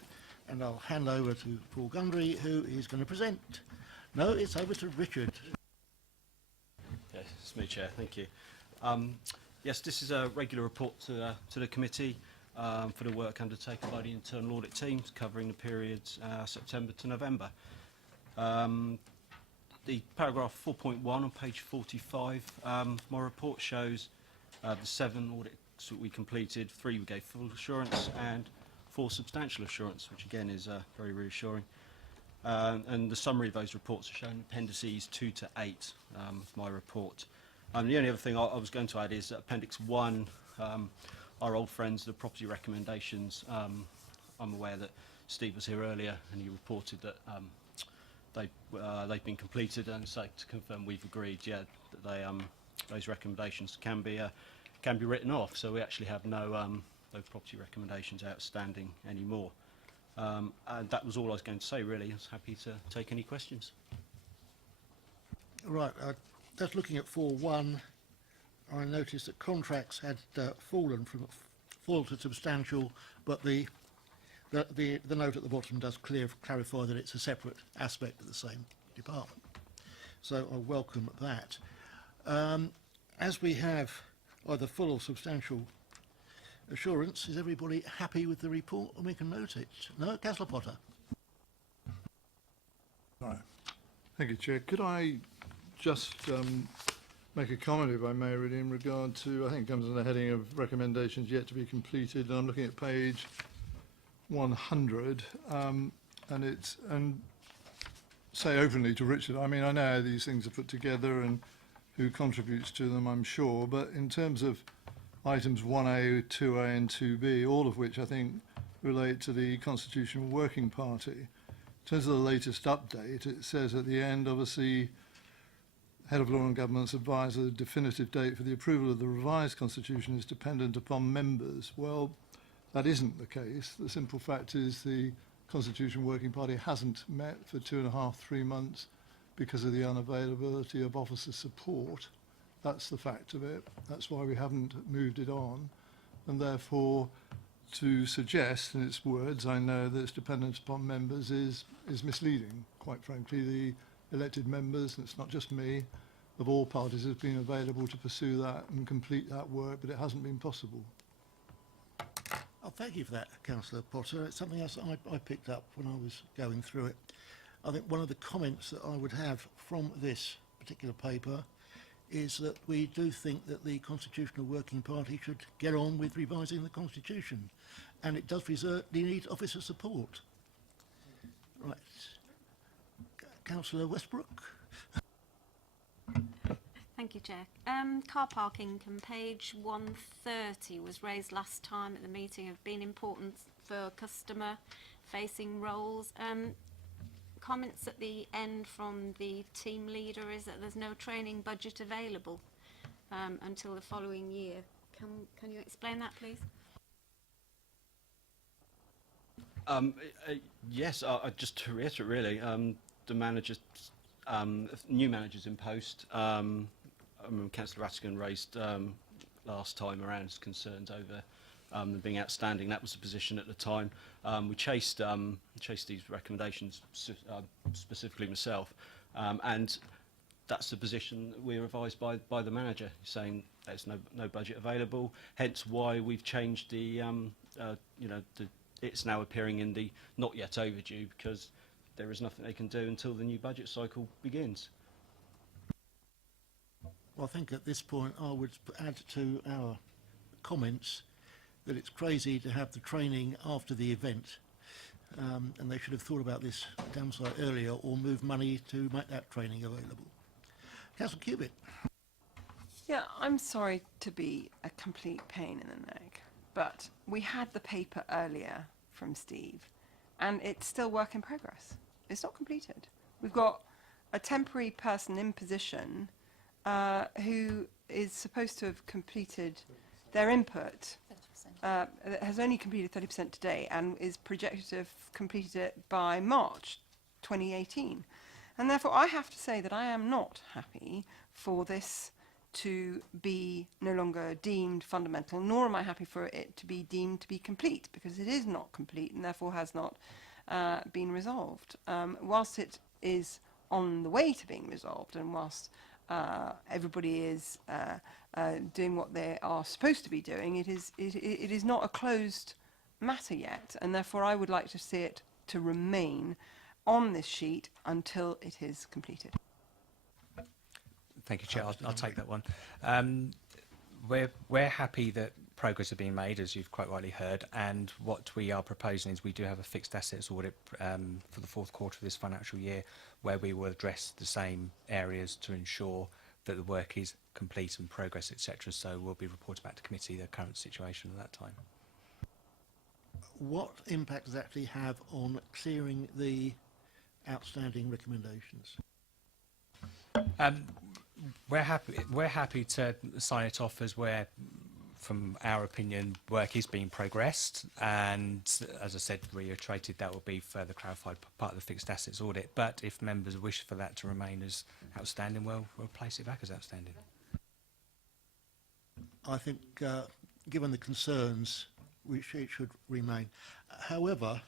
and I'll hand over to Paul Gundry, who is going to present. No, it's over to Richard. Yes, it's me, Chair. Thank you. Yes, this is a regular report to the committee for the work undertaken by the internal audit teams covering the periods September to November. The paragraph 4.1 on page 45, my report shows the 7 audits that we completed, 3 we gave full assurance and 4 substantial assurance, which again is very reassuring. And the summary of those reports are shown in appendices 2 to 8 of my report. The only other thing I was going to add is that appendix 1, our old friends, the property recommendations. I'm aware that Steve was here earlier and he reported that they've been completed, and so to confirm we've agreed, yeah, that they those recommendations can be written off. So we actually have no those property recommendations outstanding anymore. And that was all I was going to say, really. I was happy to take any questions. Right, just looking at 4.1, I noticed that contracts had fallen from full to substantial, but the note at the bottom does clarify that it's a separate aspect of the same department. So I welcome that. As we have either full or substantial assurance, is everybody happy with the report and we can note it? No? Councillor Potter. Right. Thank you, Chair. Could I just make a comment, if I may, really, in regard to, I think it comes under the heading of recommendations yet to be completed, and I'm looking at page 100, and say openly to Richard, I mean, I know how these things are put together and who contributes to them, I'm sure, but in terms of items 1A, 2A and 2B, all of which I think relate to the Constitutional Working Party, in terms of the latest update, it says at the end, obviously, Head of Law and Government's advisor, the definitive date for the approval of the revised Constitution is dependent upon members. Well, that isn't the case. The simple fact is the Constitution Working Party hasn't met for 2.5, 3 months because of the unavailability of officer support. That's the fact of it. That's why we haven't moved it on. And therefore, to suggest, in its words, I know that it's dependent upon members is misleading. Quite frankly, the elected members, and it's not just me, of all parties have been available to pursue that and complete that work, but it hasn't been possible. Oh, thank you for that, Councillor Potter. It's something else I picked up when I was going through it. I think one of the comments that I would have from this particular paper is that we do think that the Constitutional Working Party should get on with revising the Constitution, and it does need officer support. Right. Councillor Westbrook. Thank you, Chair. Car parking on page 130 was raised last time at the meeting of being important for customer-facing roles. Comments at the end from the team leader is that there's no training budget available until the following year. Can you explain that, please? Yes, just to reiterate, really, the managers, new managers in post. Councillor Rattigan raised last time around his concerns over them being outstanding. That was the position at the time. We chased these recommendations, specifically myself, and that's the position that we revised by the manager, saying there's no budget available. Hence why we've changed the it's now appearing in the not yet overdue, because there is nothing they can do until the new budget cycle begins. Well, I think at this point I would add to our comments that it's crazy to have the training after the event, and they should have thought about this damn sight earlier, or move money to make that training available. Councillor Cubitt. Yeah, I'm sorry to be a complete pain in the neck, but we had the paper earlier from Steve, and it's still work in progress. It's not completed. We've got a temporary person in position who is supposed to have completed their input, has only completed 30% today and is projected to have completed it by March 2018. And therefore I have to say that I am not happy for this to be no longer deemed fundamental, nor am I happy for it to be deemed to be complete, because it is not complete and therefore has not been resolved. Whilst it is on the way to being resolved, and whilst everybody is doing what they are supposed to be doing, it is not a closed matter yet, and therefore I would like to see it to remain on this sheet until it is completed. Thank you, Chair. I'll take that one. We're happy that progress is being made, as you've quite rightly heard, and what we are proposing is we do have a fixed assets audit for the fourth quarter of this financial year, where we will address the same areas to ensure that the work is complete and progress, etc. So we'll be reporting back to committee the current situation at that time. What impact does that actually have on clearing the outstanding recommendations? We're happy to sign it off as where, from our opinion, work is being progressed, and as I said, reiterated, that will be further clarified part of the fixed assets audit. But if members wish for that to remain as outstanding, we'll place it back as outstanding. I think, given the concerns, it should remain. However,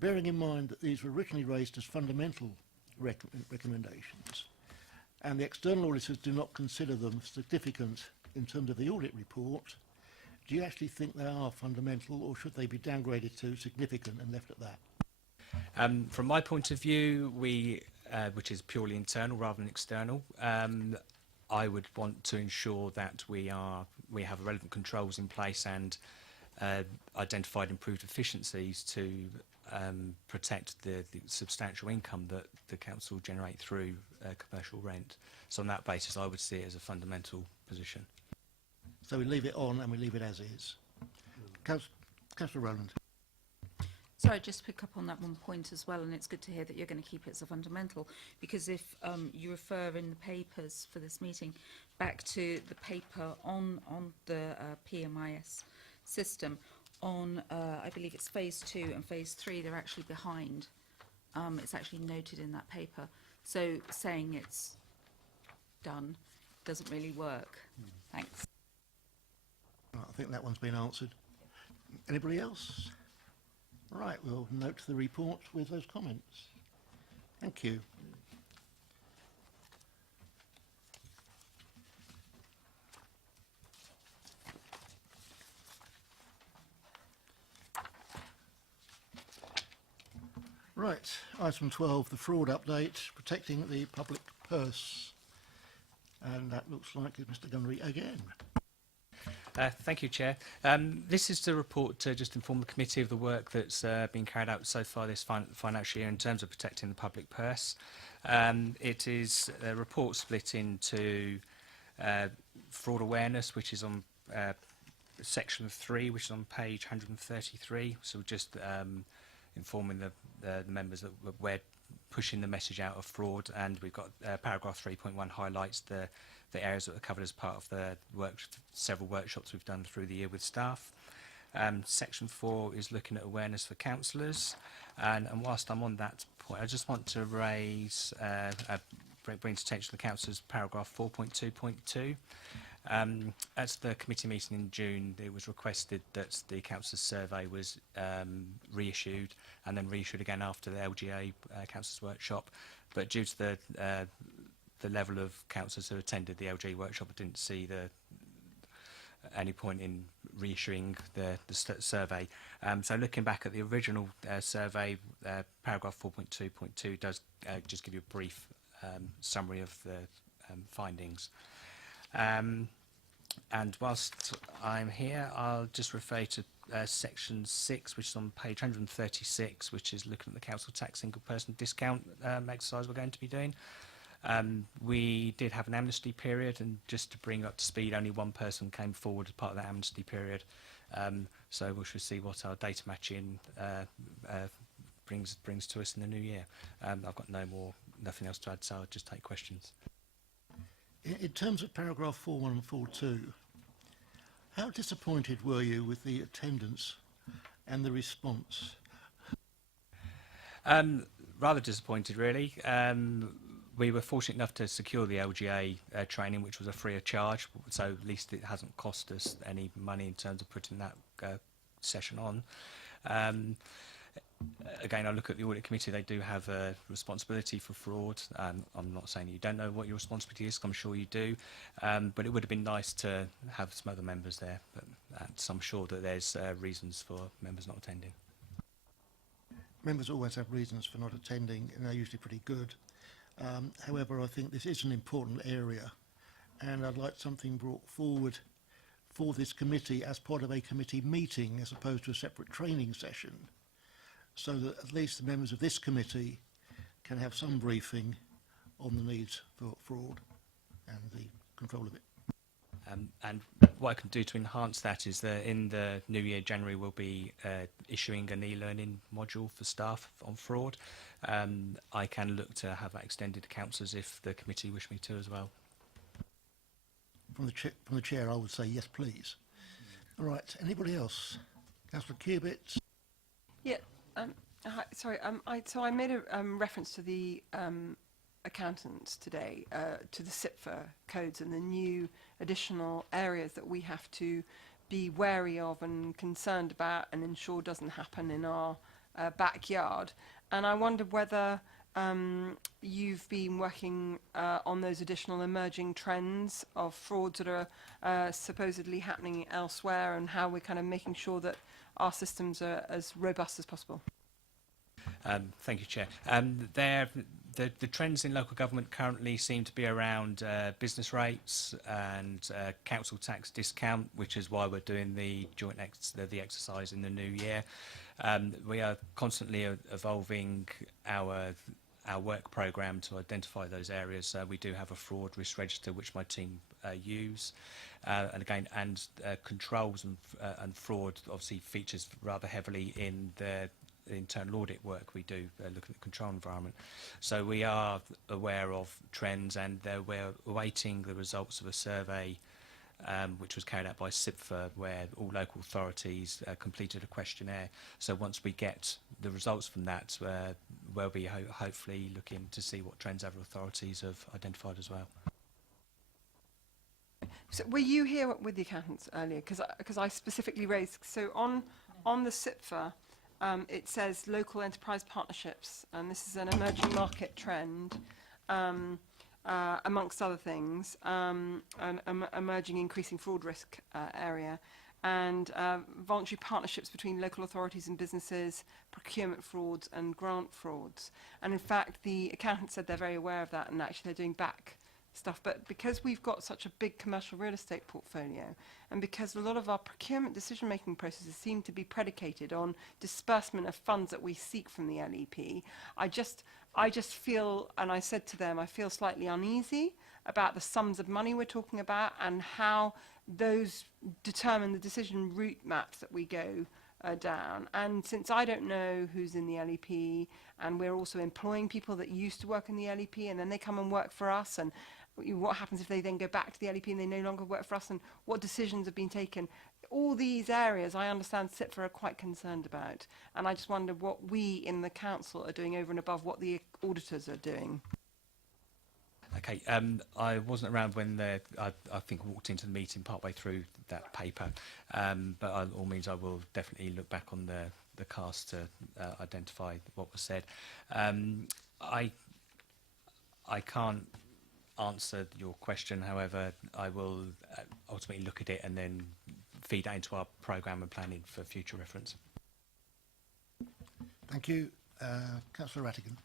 bearing in mind that these were originally raised as fundamental recommendations, and the external auditors do not consider them significant in terms of the audit report, do you actually think they are fundamental, or should they be downgraded to significant and left at that? From my point of view, which is purely internal rather than external, I would want to ensure that we have relevant controls in place and identified improved efficiencies to protect the substantial income that the council generate through commercial rent. So on that basis, I would see it as a fundamental position. So we leave it on and we leave it as is. Councillor Rowland. Sorry, just to pick up on that one point as well, and it's good to hear that you're going to keep it as a fundamental, because if you refer in the papers for this meeting back to the paper on the PMIS system, on I believe it's phase 2 and phase 3, they're actually behind. It's actually noted in that paper. So saying it's done doesn't really work. Thanks. I think that one's been answered. Anybody else? Right, we'll note the report with those comments. Thank you. Right, item 12, the fraud update, protecting the public purse. And that looks like it's Mr Gunnery again. Thank you, Chair. This is the report to just inform the committee of the work that's been carried out so far this financial year in terms of protecting the public purse. It is a report split into fraud awareness, which is on section 3, which is on page 133. So just informing the members that we're pushing the message out of fraud, and we've got paragraph 3.1 highlights the areas that are covered as part of the several workshops we've done through the year with staff. Section 4 is looking at awareness for councillors, and whilst I'm on that point, I just want to raise, bring to attention to the councillors paragraph 4.2.2. At the committee meeting in June, it was requested that the councillors' survey was reissued and then reissued again after the LGA councillors' workshop, but due to the level of councillors who attended the LGA workshop, I didn't see any point in reissuing the survey. So looking back at the original survey, paragraph 4.2.2 does just give you a brief summary of the findings. And whilst I'm here, I'll just refer to section 6, which is on page 136, which is looking at the council tax single person discount exercise we're going to be doing. We did have an amnesty period, and just to bring up to speed, only one person came forward as part of that amnesty period. So we should see what our data matching brings to us in the new year. I've got nothing else to add, so I'll just take questions. In terms of paragraph 4.1 and 4.2, how disappointed were you with the attendance and the response? Rather disappointed, really. We were fortunate enough to secure the LGA training, which was a free of charge, so at least it hasn't cost us any money in terms of putting that session on. Again, I look at the audit committee, they do have a responsibility for fraud. I'm not saying you don't know what your responsibility is, I'm sure you do, but it would have been nice to have some other members there, but so I'm sure that there's reasons for members not attending. Members always have reasons for not attending, and they're usually pretty good. However, I think this is an important area, and I'd like something brought forward for this committee as part of a committee meeting as opposed to a separate training session, so that at least the members of this committee can have some briefing on the needs for fraud and the control of it. And what I can do to enhance that is that in the new year, January, we'll be issuing an e-learning module for staff on fraud. I can look to have that extended to councillors if the committee wish me to as well. From the chair, I would say yes, please. All right, anybody else? Councillor Cubitt? Yeah, hi, sorry, so I made a reference to the accountants today, to the SIPFA codes and the new additional areas that we have to be wary of and concerned about and ensure doesn't happen in our backyard. And I wondered whether you've been working on those additional emerging trends of frauds that are supposedly happening elsewhere, and how we're kind of making sure that our systems are as robust as possible. Thank you, Chair. The trends in local government currently seem to be around business rates and council tax discount, which is why we're doing the joint the exercise in the new year. We are constantly evolving our work programme to identify those areas. We do have a fraud risk register which my team use, and again, controls and fraud obviously features rather heavily in the internal audit work we do, looking at the control environment. So we are aware of trends, and we're awaiting the results of a survey which was carried out by SIPFA, where all local authorities completed a questionnaire. So once we get the results from that, we'll be hopefully looking to see what trends other authorities have identified as well. So were you here with the accountants earlier? Because I specifically raised, so on the SIPFA, it says local enterprise partnerships, and this is an emerging market trend, amongst other things, an emerging increasing fraud risk area, and voluntary partnerships between local authorities and businesses, procurement frauds and grant frauds. And in fact, the accountant said they're very aware of that, and actually they're doing back stuff, but because we've got such a big commercial real estate portfolio, and because a lot of our procurement decision-making processes seem to be predicated on disbursement of funds that we seek from the LEP, I just feel, and I said to them, I feel slightly uneasy about the sums of money we're talking about and how those determine the decision route maps that we go down. And since I don't know who's in the LEP, and we're also employing people that used to work in the LEP, and then they come and work for us, and what happens if they then go back to the LEP and they no longer work for us, and what decisions have been taken, all these areas I understand CIPFA are quite concerned about, and I just wonder what we in the council are doing over and above what the auditors are doing. Okay, I wasn't around when I think walked into the meeting partway through that paper, but by all means I will definitely look back on the cast to identify what was said. I can't answer your question, however, I will ultimately look at it and then feed that into our programme and planning for future reference. Thank you. Councillor Rattigan.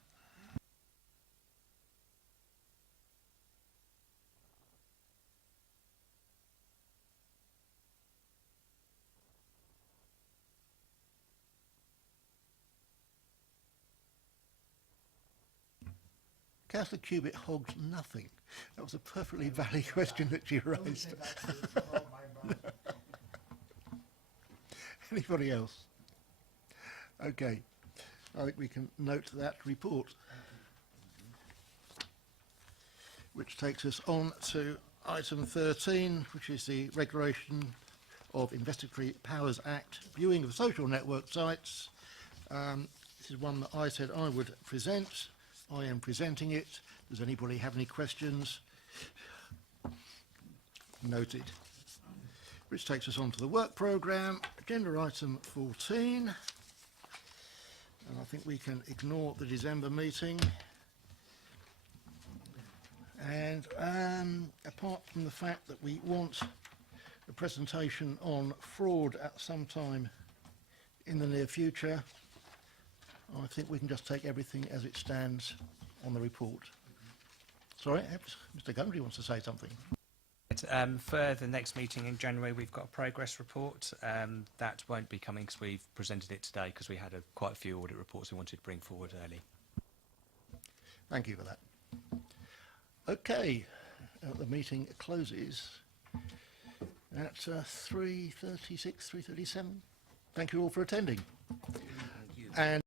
Councillor Cubitt hogged nothing. That was a perfectly valid question that you raised. Anybody else? Okay. I think we can note that report. Which takes us on to item 13, which is the Regulation of Investigatory Powers Act, viewing of social network sites. This is one that I said I would present. I am presenting it. Does anybody have any questions? Noted. Which takes us on to the work programme, agenda item 14. And I think we can ignore the December meeting. And apart from the fact that we want a presentation on fraud at some time in the near future, I think we can just take everything as it stands on the report. Sorry, Mr. Gundry wants to say something. For the next meeting in January, we've got a progress report. That won't be coming because we've presented it today because we had quite a few audit reports we wanted to bring forward early. Thank you for that. Okay, the meeting closes at 3:36, 3:37. Thank you all for attending. And